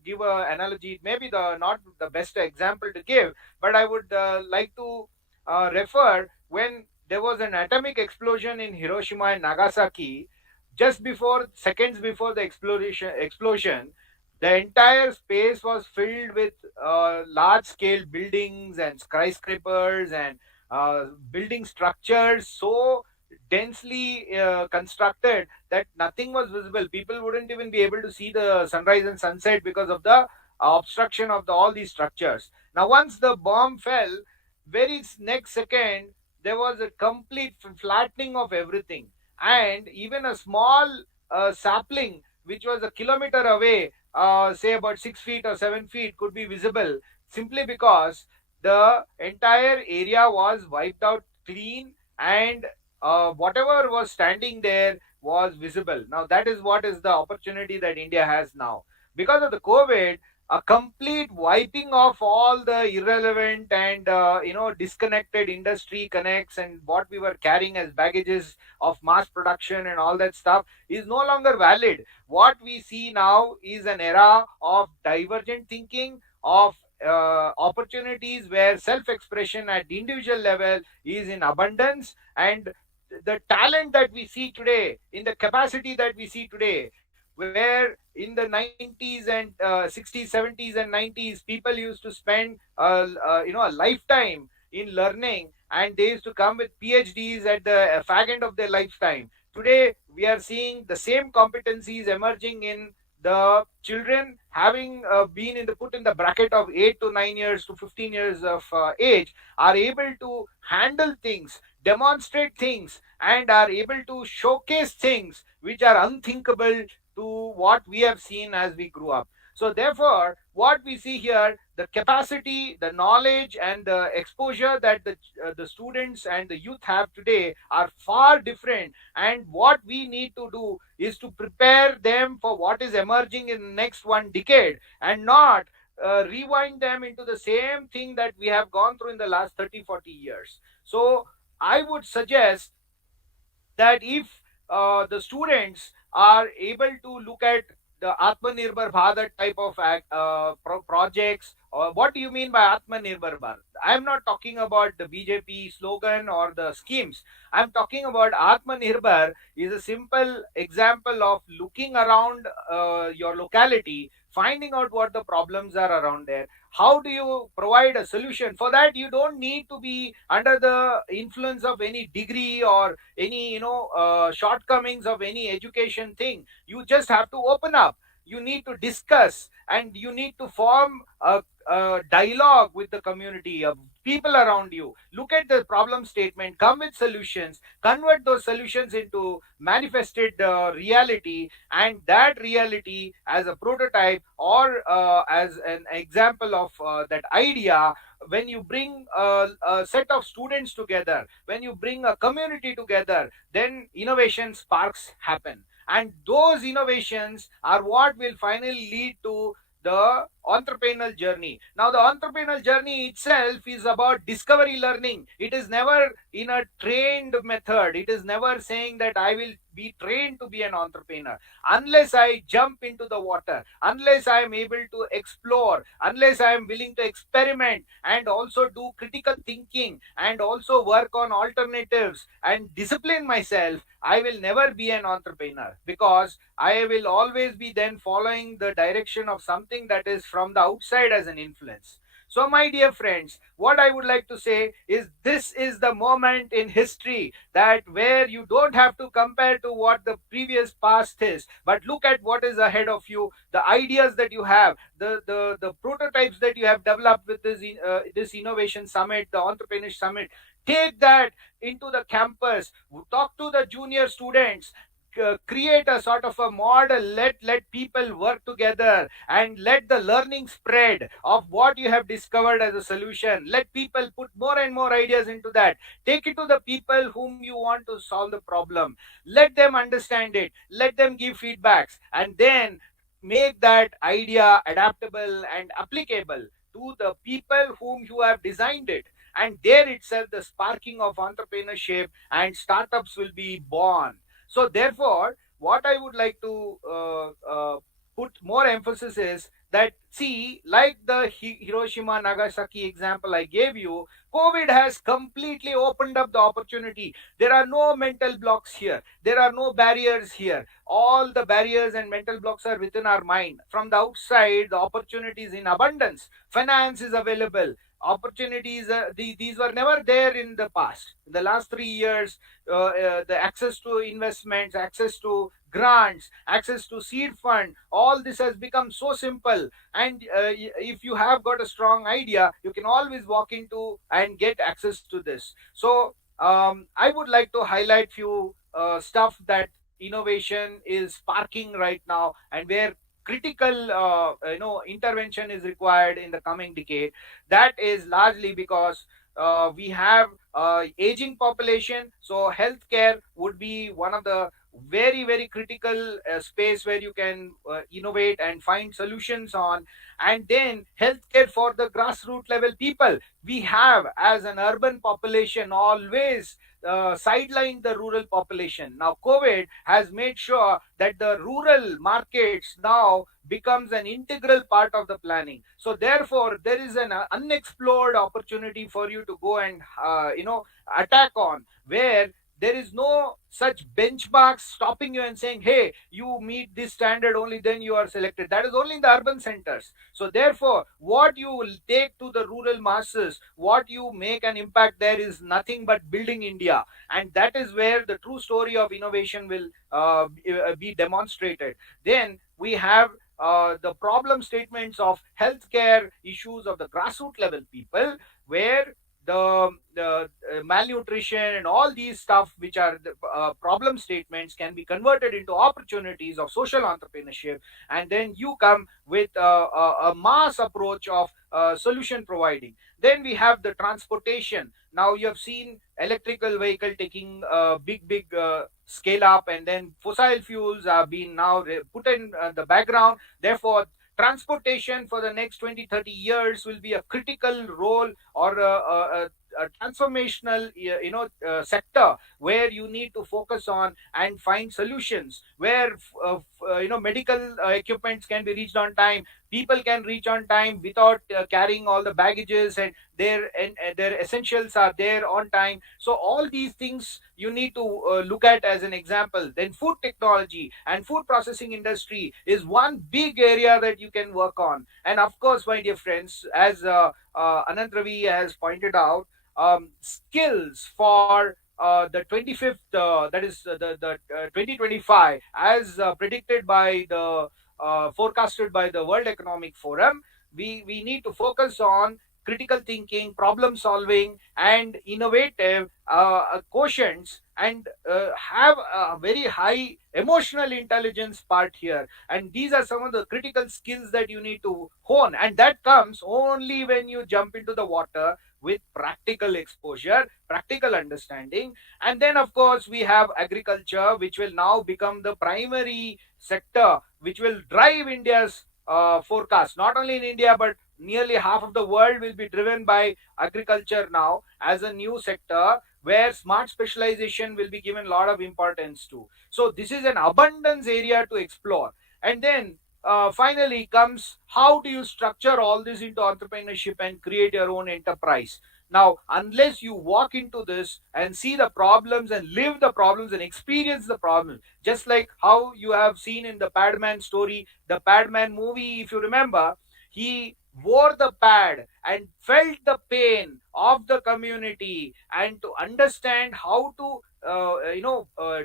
give an analogy, it may be the not the best example to give, but I would like to refer when there was an atomic explosion in Hiroshima and Nagasaki. Just before seconds before the explosion, the entire space was filled with large scale buildings and skyscrapers and building structures so densely constructed that nothing was visible. People wouldn't even be able to see the sunrise and sunset because of the obstruction of all these structures. Now, once the bomb fell, very next second, there was a complete flattening of everything. And even a small sapling which was a kilometer away, say about 6 feet or 7 feet, could be visible, simply because the entire area was wiped out clean, and whatever was standing there was visible. Now that is what is the opportunity that India has now. Because of the COVID, a complete wiping off all the irrelevant and disconnected industry connects and what we were carrying as baggages of mass production and all that stuff is no longer valid. What we see now is an era of divergent thinking, of opportunities where self expression at the individual level is in abundance. And the talent that we see today, in the capacity that we see today, where in the 90s and 60s, 70s and 90s, people used to spend a lifetime in learning, and they used to come with PhDs at the fag end of their lifetime. Today we are seeing the same competencies emerging in the children, having been in the put in the bracket of 8 to 9 years to 15 years of age, are able to handle things, demonstrate things, and are able to showcase things which are unthinkable to what we have seen as we grew up. So, therefore, what we see here, the capacity, the knowledge, and the exposure that the students and the youth have today are far different. And what we need to do is to prepare them for what is emerging in the next one decade, and not rewind them into the same thing that we have gone through in the last 30, 40 years. So, I would suggest that if the students are able to look at the Atmanirbhar Bharat type of projects. Or what do you mean by Atmanirbhar Bharat? I am not talking about the BJP slogan or the schemes. I am talking about Atmanirbhar is a simple example of looking around your locality, finding out what the problems are around there. How do you provide a solution? For that, you don't need to be under the influence of any degree or any shortcomings of any education thing. You just have to open up. You need to discuss, and you need to form a dialogue with the community of people around you. Look at the problem statement, come with solutions, convert those solutions into manifested reality, and that reality as a prototype or as an example of that idea. When you bring a set of students together, when you bring a community together, then innovation sparks happen, and those innovations are what will finally lead to the entrepreneurial journey. Now, the entrepreneurial journey itself is about discovery learning. It is never in a trained method. It is never saying that I will be trained to be an entrepreneur. Unless I jump into the water, unless I am able to explore, unless I am willing to experiment and also do critical thinking and also work on alternatives and discipline myself, I will never be an entrepreneur, because I will always be then following the direction of something that is from the outside as an influence. So, my dear friends, what I would like to say is this is the moment in history that where you don't have to compare to what the previous past is, but look at what is ahead of you, the ideas that you have, the prototypes that you have developed with this innovation summit, the entrepreneurship summit. Take that into the campus, talk to the junior students, create a sort of a model, let people work together and let the learning spread of what you have discovered as a solution. Let people put more and more ideas into that. Take it to the people whom you want to solve the problem. Let them understand it, let them give feedbacks, and then make that idea adaptable and applicable to the people whom you have designed it. And there itself the sparking of entrepreneurship and startups will be born. So therefore, what I would like to put more emphasis is that, see, like the Hiroshima Nagasaki example I gave you, COVID has completely opened up the opportunity. There are no mental blocks here. There are no barriers here. All the barriers and mental blocks are within our mind. From the outside, the opportunities in abundance. Finance is available. Opportunities, these were never there in the past. In the last 3 years, the access to investments, access to grants, access to seed fund, all this has become so simple. And if you have got a strong idea, you can always walk into and get access to this. So I would like to highlight few stuff that innovation is sparking right now, and where critical intervention is required in the coming decade. That is largely because we have aging population, so healthcare would be one of the very critical space where you can innovate and find solutions on. And then healthcare for the grassroots level people. We have, as an urban population, always sidelined the rural population. Now COVID has made sure that the rural markets now becomes an integral part of the planning. So therefore there is an unexplored opportunity for you to go and attack on, where there is no such benchmarks stopping you and saying, hey, you meet this standard, only then you are selected. That is only in the urban centers. So therefore what you will take to the rural masses, what you make an impact there, is nothing but building India. And that is where the true story of innovation will be demonstrated. Then we have the problem statements of healthcare issues of the grassroots level people, where the malnutrition and all these stuff which are the problem statements can be converted into opportunities of social entrepreneurship. And then you come with a mass approach of solution providing. Then we have the transportation. Now you have seen electrical vehicle taking big scale up, and then fossil fuels are being now put in the background. Therefore transportation for the next 20-30 years will be a critical role or transformational sector where you need to focus on and find solutions, where medical equipments can be reached on time, people can reach on time without carrying all the baggages, and their essentials are there on time. So all these things you need to look at as an example. Then food technology and food processing industry is one big area that you can work on. And of course, my dear friends, as Anant Ravi has pointed out, skills for the 25th, that is the 2025, as predicted by the forecasted by the World Economic Forum. We need to focus on critical thinking, problem solving, and innovative quotients, and have a very high emotional intelligence part here. And these are some of the critical skills that you need to hone, and that comes only when you jump into the water with practical exposure, practical understanding. And then, of course, we have agriculture, which will now become the primary sector which will drive India's forecast. Not only in India, but nearly half of the world will be driven by agriculture now as a new sector, where smart specialization will be given a lot of importance to. So this is an abundance area to explore. And then finally comes, how do you structure all this into entrepreneurship and create your own enterprise? Now, unless you walk into this and see the problems and live the problems and experience the problems, just like how you have seen in the Padman story, the Padman movie, if you remember, he wore the pad and felt the pain of the community, and to understand how to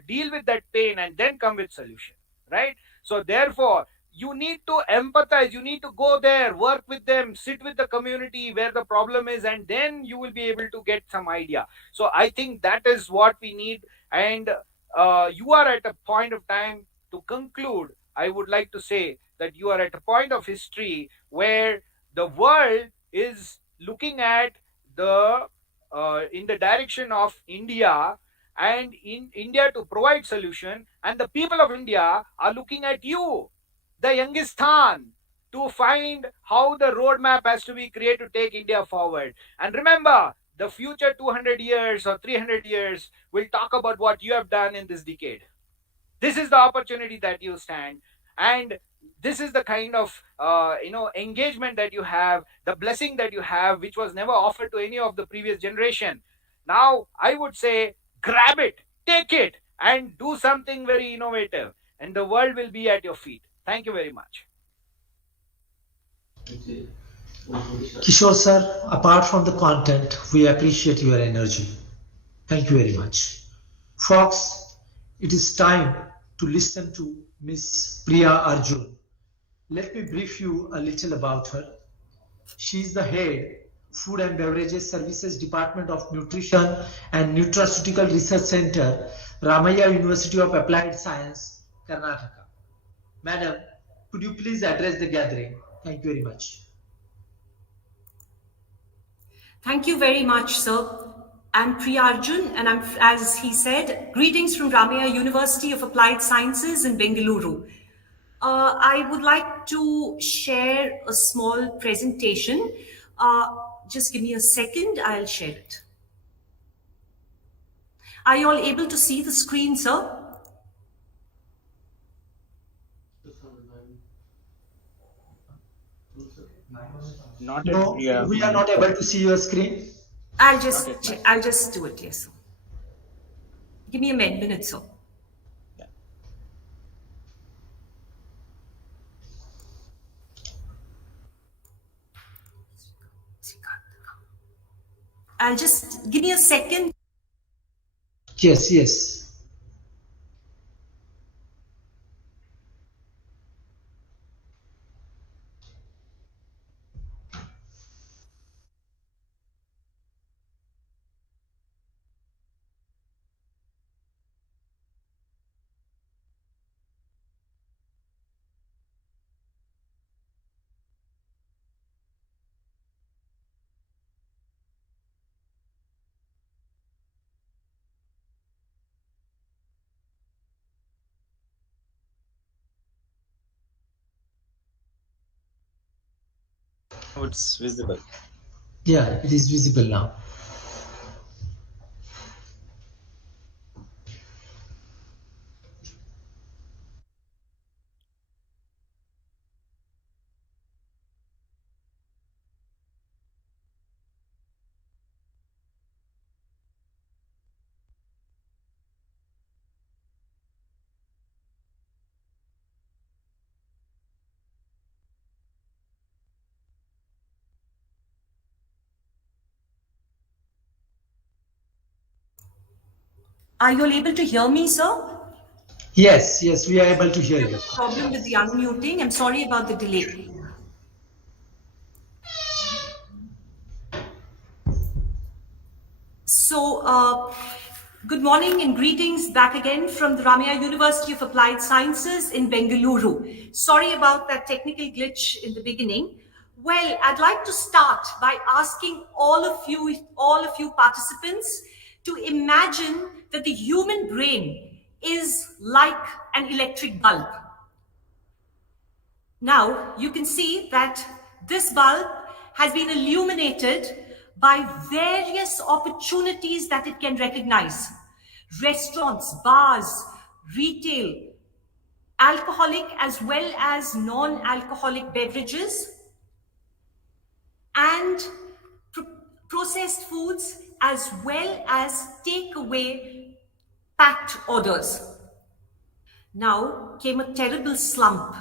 deal with that pain and then come with solution, right? So therefore, you need to empathize, you need to go there, work with them, sit with the community where the problem is, and then you will be able to get some idea. So I think that is what we need. And you are at a point of time to conclude. I would like to say that you are at a point of history where the world is looking at the in the direction of India, and in India to provide solution, and the people of India are looking at you, the Youngistan, to find how the roadmap has to be created to take India forward. And remember, the future 200 years or 300 years will talk about what you have done in this decade. This is the opportunity that you stand, and this is the kind of engagement that you have, the blessing that you have, which was never offered to any of the previous generation. Now I would say, grab it, take it, and do something very innovative, and the world will be at your feet. Thank you very much. Kishore sir, apart from the content, we appreciate your energy. Thank you very much. Folks, it is time to listen to Miss Priya Arjun. Let me brief you a little about her. She is the head Food and Beverages Services Department of Nutrition and Nutraceutical Research Center, Ramaiah University of Applied Science, Karnataka. Madam, could you please address the gathering? Thank you very much. Thank you very much, sir. I'm Priya Arjun, and I'm, as he said, greetings from Ramaiah University of Applied Sciences in Bengaluru. I would like to share a small presentation. Just give me a second, I'll share it. Are you all able to see the screen, sir? No, we are not able to see your screen. I'll just do it, yes, sir. Give me a minute, sir. I'll just give me a second. Yes, yes. It's visible. Yeah, it is visible now. Are you able to hear me, sir? Yes, yes, we are able to hear you. Problem with the unmuting. I'm sorry about the delay. So, good morning and greetings back again from the Ramaya University of Applied Sciences in Bengaluru. Sorry about that technical glitch in the beginning. Well, I'd like to start by asking all of you participants to imagine that the human brain is like an electric bulb. Now, you can see that this bulb has been illuminated by various opportunities that it can recognize. Restaurants, bars, retail, alcoholic as well as non-alcoholic beverages, and processed foods as well as takeaway packed orders. Now came a terrible slump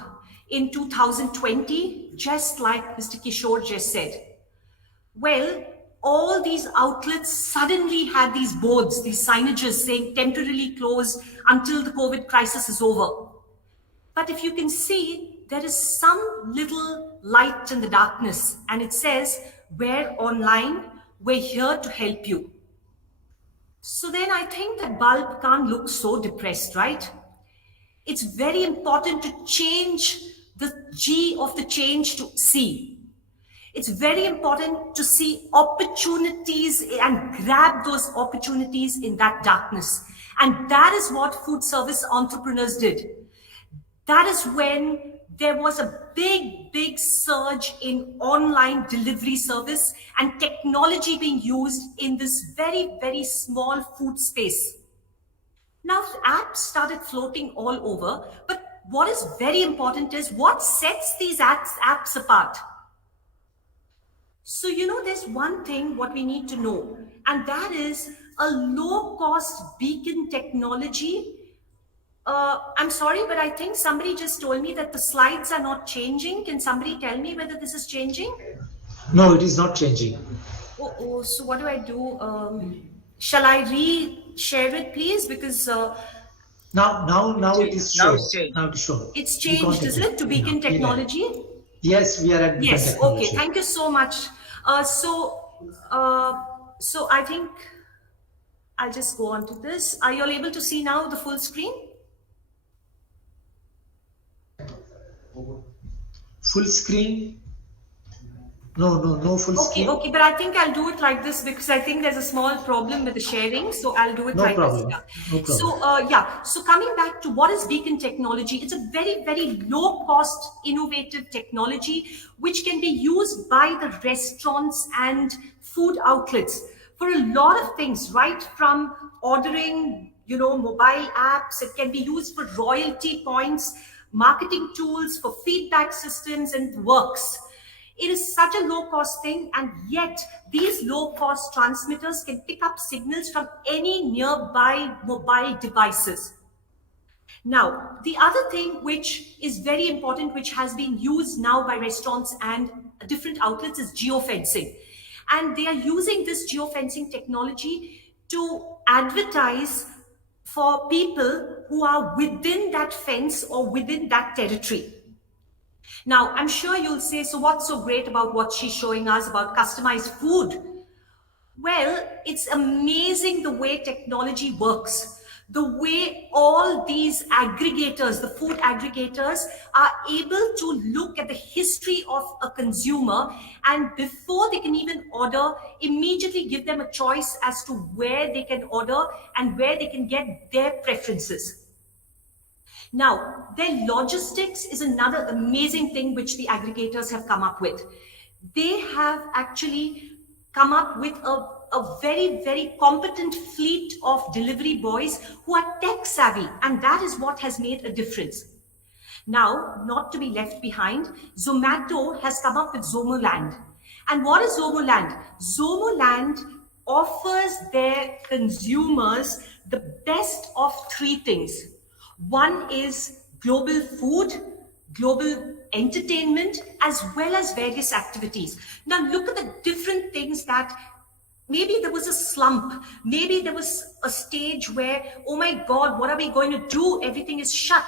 in 2020, just like Mr. Kishore just said. Well, all these outlets suddenly had these boards, these signages saying temporarily closed until the COVID crisis is over. But if you can see, there is some little light in the darkness, and it says, we're online, we're here to help you. So then I think that bulb can't look so depressed, right? It's very important to change the G of the change to C. It's very important to see opportunities and grab those opportunities in that darkness. And that is what food service entrepreneurs did. That is when there was a big surge in online delivery service and technology being used in this very small food space. Now, apps started floating all over, but what is very important is what sets these apps apart. So, there's one thing what we need to know, and that is a low-cost beacon technology. I'm sorry, but I think somebody just told me that the slides are not changing. Can somebody tell me whether this is changing? No, it is not changing. Oh, so what do I do? Shall I re-share it, please? Because now it is shown. Now it's shown. It's changed, is it, to beacon technology? Yes, we are at beacon technology. Okay. Thank you so much. So I think I'll just go on to this. Are you all able to see now the full screen? Full screen? No full screen. Okay, but I think I'll do it like this because I think there's a small problem with the sharing. So I'll do it like this. Yeah. No problem. So coming back to what is beacon technology, it's a very low cost, innovative technology which can be used by the restaurants and food outlets for a lot of things, right from ordering, mobile apps. It can be used for royalty points, marketing tools, for feedback systems, and works. It is such a low-cost thing, and yet these low-cost transmitters can pick up signals from any nearby mobile devices. Now, the other thing which is very important, which has been used now by restaurants and different outlets, is geofencing. And they are using this geofencing technology to advertise for people who are within that fence or within that territory. Now, I'm sure you'll say, so what's so great about what she's showing us about customized food? Well, it's amazing the way technology works. The way all these aggregators, the food aggregators, are able to look at the history of a consumer, and before they can even order, immediately give them a choice as to where they can order and where they can get their preferences. Now, their logistics is another amazing thing which the aggregators have come up with. They have actually come up with a very competent fleet of delivery boys who are tech savvy, and that is what has made a difference. Now, not to be left behind, Zomato has come up with Zomoland. And what is Zomoland? Zomoland offers their consumers the best of three things. One is global food, global entertainment, as well as various activities. Now look at the different things that maybe there was a slump. Maybe there was a stage where, oh my God, what are we going to do? Everything is shut.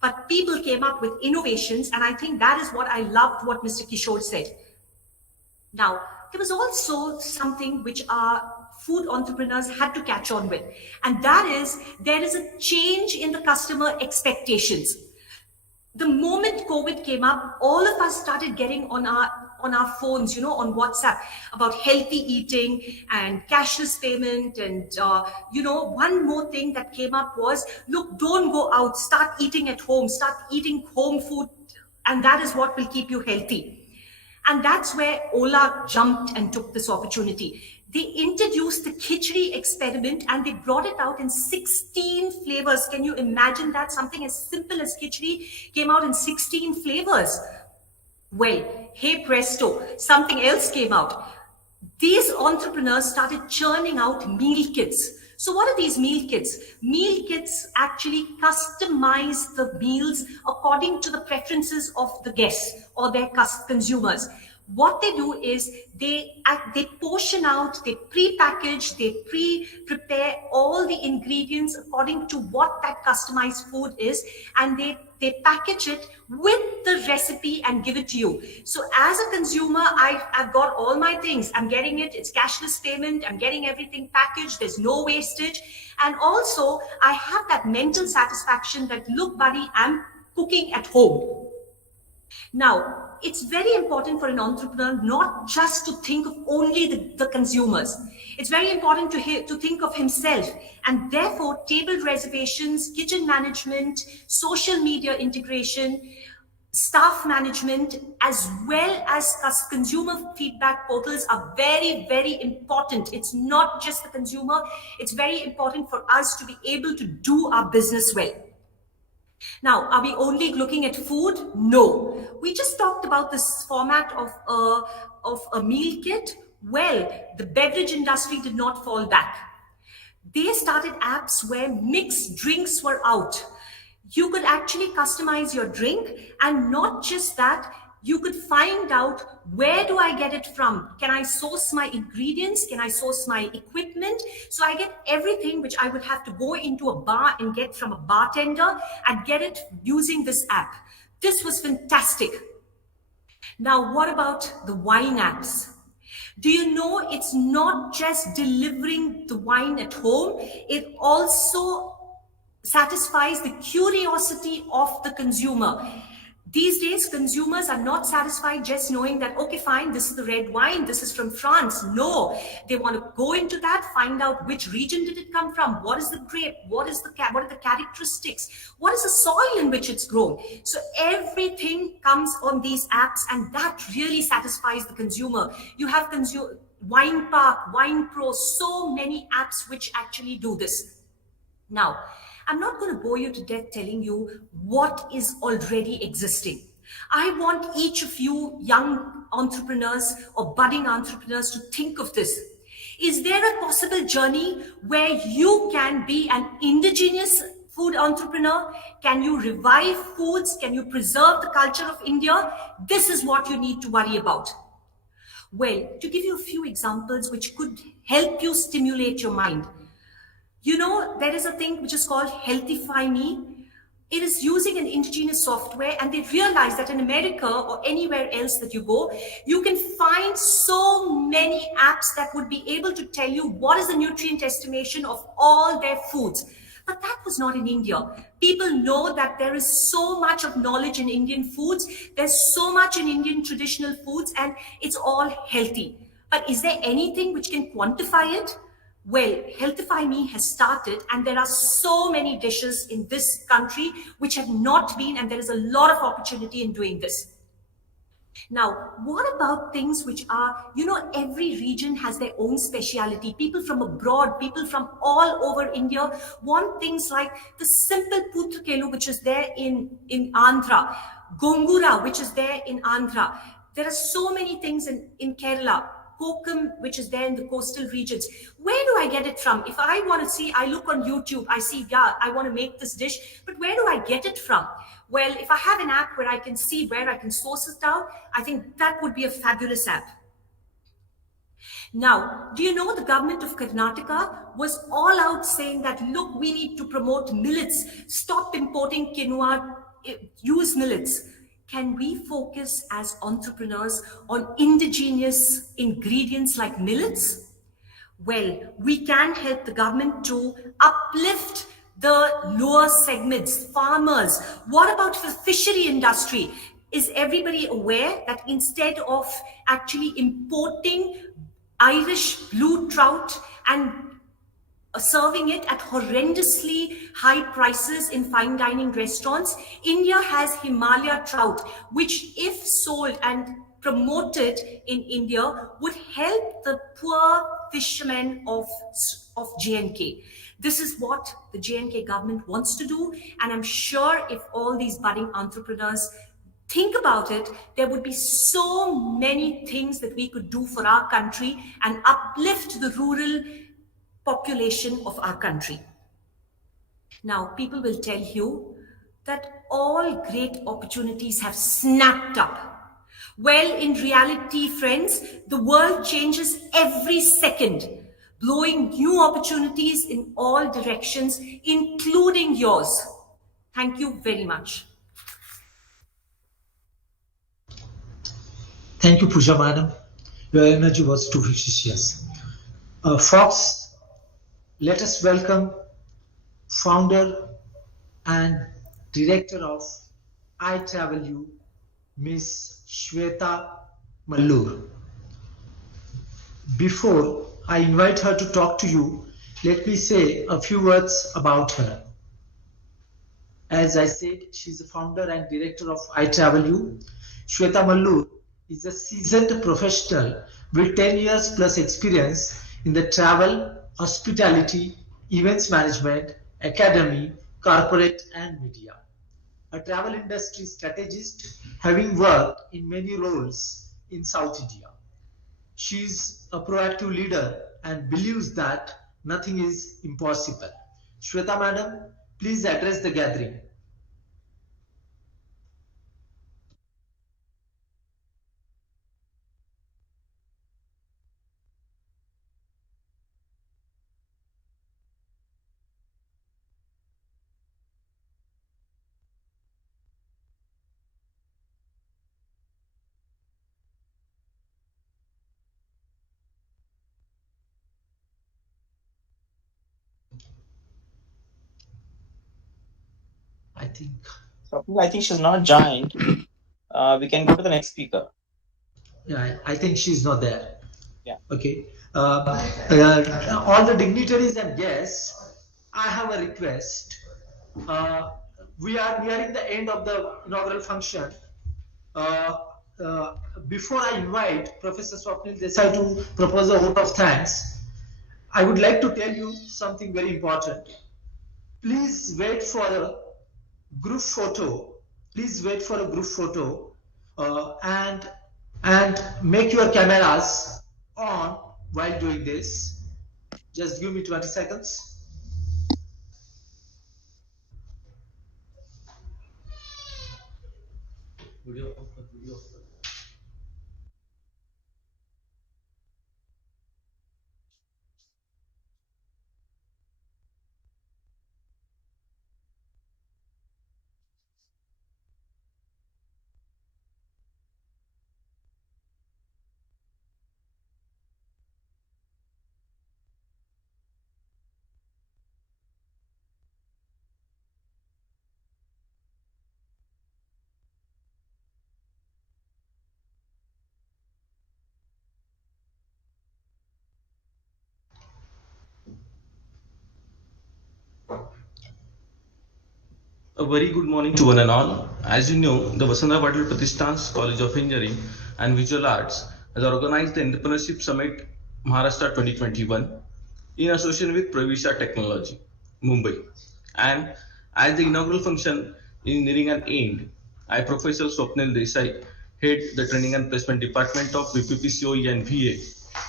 But people came up with innovations, and I think that is what I loved what Mr. Kishore said. Now, there was also something which our food entrepreneurs had to catch on with, and that is there is a change in the customer expectations. The moment COVID came up, all of us started getting on our phones, on WhatsApp, about healthy eating and cashless payment. And one more thing that came up was, look, don't go out, start eating at home, start eating home food, and that is what will keep you healthy. And that's where Ola jumped and took this opportunity. They introduced the khichdi experiment and they brought it out in 16 flavors. Can you imagine that? Something as simple as khichdi came out in 16 flavors. Well, hey presto, something else came out. These entrepreneurs started churning out meal kits. So what are these meal kits? Meal kits actually customize the meals according to the preferences of the guests or their consumers. What they do is they portion out, they pre-package, they pre-prepare all the ingredients according to what that customized food is, and they package it with the recipe and give it to you. So as a consumer, I've got all my things. I'm getting it. It's cashless payment. I'm getting everything packaged. There's no wastage. And also, I have that mental satisfaction that, look, buddy, I'm cooking at home. Now, it's very important for an entrepreneur not just to think of only the consumers. It's very important to think of himself, and therefore table reservations, kitchen management, social media integration, staff management, as well as consumer feedback portals are very, very important. It's not just the consumer. It's very important for us to be able to do our business well. Now, are we only looking at food? No. We just talked about this format of a meal kit. Well, the beverage industry did not fall back. They started apps where mixed drinks were out. You could actually customize your drink, and not just that, you could find out, where do I get it from? Can I source my ingredients? Can I source my equipment? So I get everything which I would have to go into a bar and get from a bartender, and get it using this app. This was fantastic. Now, what about the wine apps? Do you know it's not just delivering the wine at home, it also satisfies the curiosity of the consumer. These days, consumers are not satisfied just knowing that, okay, fine, this is the red wine, this is from France. No, they want to go into that, find out which region did it come from, what is the grape, what are the characteristics, what is the soil in which it's grown. So everything comes on these apps, and that really satisfies the consumer. You have Wine Park, Wine Pro, so many apps which actually do this. Now, I'm not going to bore you to death telling you what is already existing. I want each of you young entrepreneurs or budding entrepreneurs to think of this. Is there a possible journey where you can be an indigenous food entrepreneur? Can you revive foods? Can you preserve the culture of India? This is what you need to worry about. Well, to give you a few examples which could help you stimulate your mind. You know, there is a thing which is called Healthify Me. It is using an indigenous software, and they realize that in America or anywhere else that you go, you can find so many apps that would be able to tell you what is the nutrient estimation of all their foods. But that was not in India. People know that there is so much of knowledge in Indian foods. There's so much in Indian traditional foods, and it's all healthy. But is there anything which can quantify it? Well, Healthify Me has started, and there are so many dishes in this country which have not been, and there is a lot of opportunity in doing this. Now, what about things which are, every region has their own speciality. People from abroad, people from all over India want things like the simple puthakelu, which is there in Andhra, gongura, which is there in Andhra. There are so many things in Kerala. Kokum, which is there in the coastal regions. Where do I get it from? If I want to see, I look on YouTube, I see, I want to make this dish, but where do I get it from? Well, if I have an app where I can see where I can source it out, I think that would be a fabulous app. Now, do you know the government of Karnataka was all out saying that, look, we need to promote millets, stop importing quinoa, use millets. Can we focus as entrepreneurs on indigenous ingredients like millets? Well, we can help the government to uplift the lower segments, farmers. What about the fishery industry? Is everybody aware that instead of actually importing Irish blue trout and serving it at horrendously high prices in fine dining restaurants, India has Himalaya trout, which, if sold and promoted in India, would help the poor fishermen of J&K. This is what the J&K government wants to do, and I'm sure if all these budding entrepreneurs think about it, there would be so many things that we could do for our country and uplift the rural population of our country. Now, people will tell you that all great opportunities have snapped up. Well, in reality, friends, the world changes every second, blowing new opportunities in all directions, including yours. Thank you very much. Thank you, Pooja madam. Your energy was too precious. Fox, let us welcome founder and director of I Travel You, Miss Shweta Mallur. Before I invite her to talk to you, let me say a few words about her. As I said, she's the founder and director of I Travel You. Shweta Mallur is a seasoned professional with 10 years plus experience in the travel, hospitality, events management, academy, corporate and media. A travel industry strategist, having worked in many roles in South India. She is a proactive leader and believes that nothing is impossible. Shweta madam, please address the gathering. I think she's not joined. We can go to the next speaker. Yeah, I think she's not there. Yeah. Okay. All the dignitaries and guests, I have a request. We are nearing the end of the inaugural function. Before I invite Professor Swapnil Desai to propose a vote of thanks, I would like to tell you something very important. Please wait for a group photo. Please wait for a group photo and make your cameras on while doing this. Just give me 20 seconds. Video. A very good morning to one and all. As you know, the Vasudha Patil Pratishthan's College of Engineering and Visual Arts has organized the Entrepreneurship Summit Maharashtra 2021 in association with Pravisha Technology, Mumbai. And as the inaugural function is nearing an end, I, Professor Swapnil Desai, head the Training and Placement Department of BPPCOE and VA,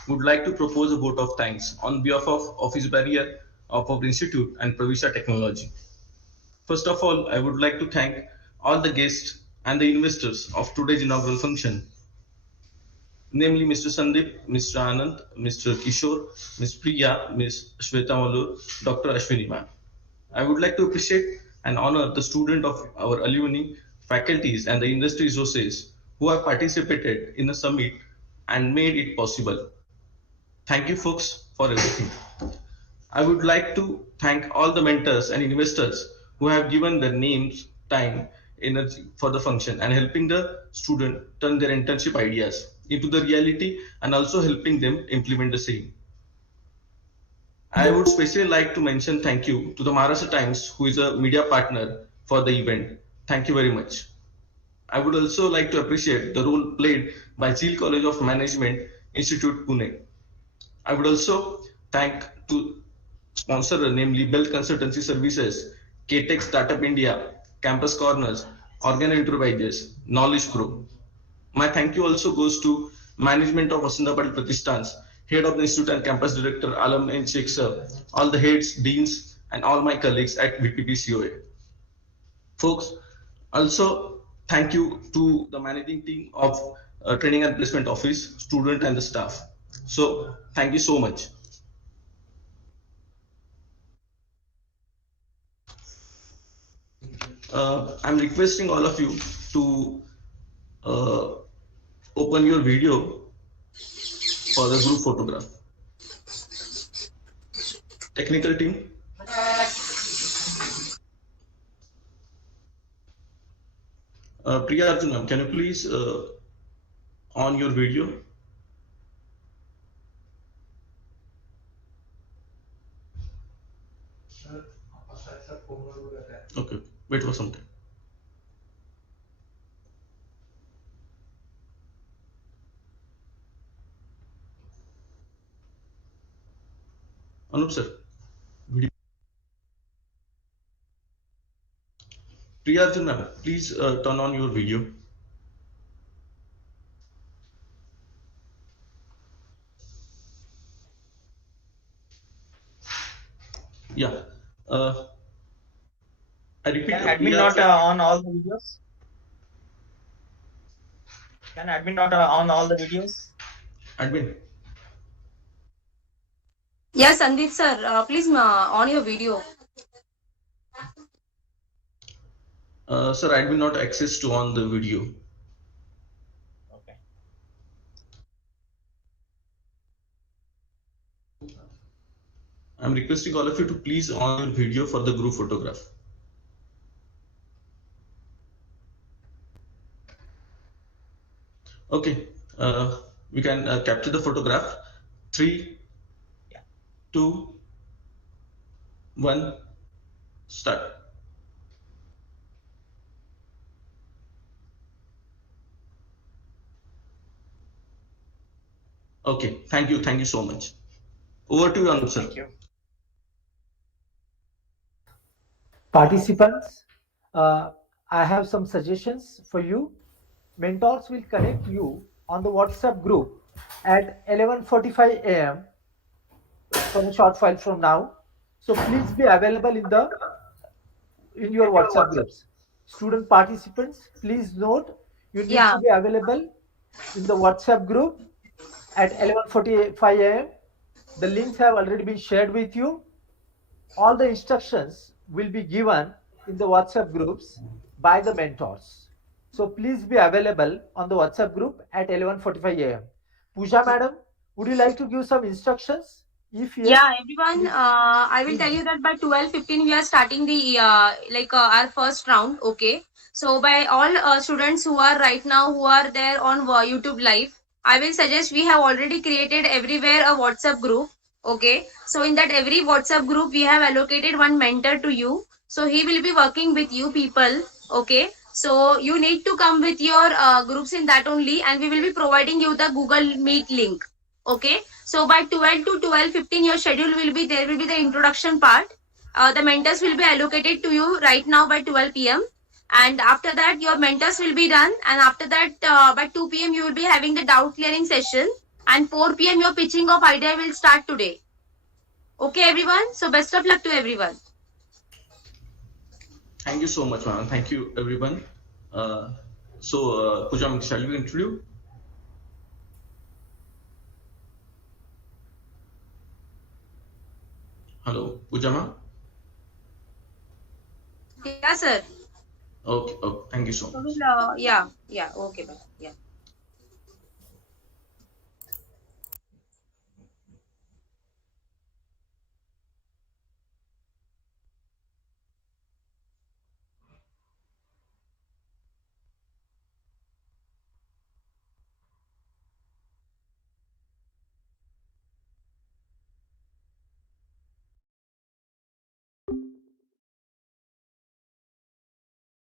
would like to propose a vote of thanks on behalf of Office Barrier of our Institute and Pravisha Technology. First of all, I would like to thank all the guests and the investors of today's inaugural function. namely Mr. Sandeep, Mr. Anand, Mr. Kishore, Ms. Priya, Ms. Shweta Malur, Dr. Ashwini ma'am. I would like to appreciate and honor the student of our alumni, faculties, and the industry resources who have participated in the summit and made it possible. Thank you, folks, for everything. I would like to thank all the mentors and investors who have given their names, time, energy for the function and helping the student turn their internship ideas into the reality and also helping them implement the same. I would especially like to mention thank you to the Maharashtra Times, who is a media partner for the event. Thank you very much. I would also like to appreciate the role played by Zeal College of Management Institute, Pune. I would also thank to sponsor, namely Bell Consultancy Services, KTech Startup India, Campus Corners, Organ Enterprises, Knowledge Pro. My thank you also goes to management of Vasudha Patil Pratistans, head of the institute and campus director Alam and Sheikh sir, all the heads, deans, and all my colleagues at VPP COA. Folks, also thank you to the managing team of Training and Placement Office, student and the staff. So thank you so much. I'm requesting all of you to open your video for the group photograph. Technical team. Priya Arjunam, can you please on your video? Okay, wait for some time. Anup sir, video. Priya Arjun ma'am, please turn on your video. Yeah. I repeat. Can admin not on all the videos? Can admin not on all the videos? Admin. Yes, Sandeep sir, please on your video. Sir, admin not access to on the video. Okay. I'm requesting all of you to please on your video for the group photograph. Okay, we can capture the photograph. 3, 2, 1, start. Okay, thank you so much. Over to you, Anup sir. Thank you. Participants, I have some suggestions for you. Mentors will connect you on the WhatsApp group at 11:45 a.m. for a short while from now. So please be available in your WhatsApp groups. Student participants, please note you need to be available in the WhatsApp group at 11:45 a.m. The links have already been shared with you. All the instructions will be given in the WhatsApp groups by the mentors. So please be available on the WhatsApp group at 11:45 a.m. Pooja madam, would you like to give some instructions? If yes, yeah, everyone, I will tell you that by 12:15 we are starting the our first round. Okay, so by all students who are right now who are there on YouTube live, I will suggest we have already created everywhere a WhatsApp group. Okay, so in that every WhatsApp group we have allocated one mentor to you. So he will be working with you people. Okay, so you need to come with your groups in that only, and we will be providing you the Google Meet link. Okay, so by 12 to 12:15 your schedule will be there will be the introduction part. The mentors will be allocated to you right now by 12 p.m. and after that your mentors will be done, and after that by 2 p.m. you will be having the doubt clearing session, and 4 p.m. your pitching of idea will start today. Okay everyone, so best of luck to everyone. Thank you so much, ma'am. Thank you everyone. Pooja, shall we introduce? Hello, Pooja ma'am? Yeah, sir. Okay, thank you so So much. we'll, yeah, okay, bye. Yeah.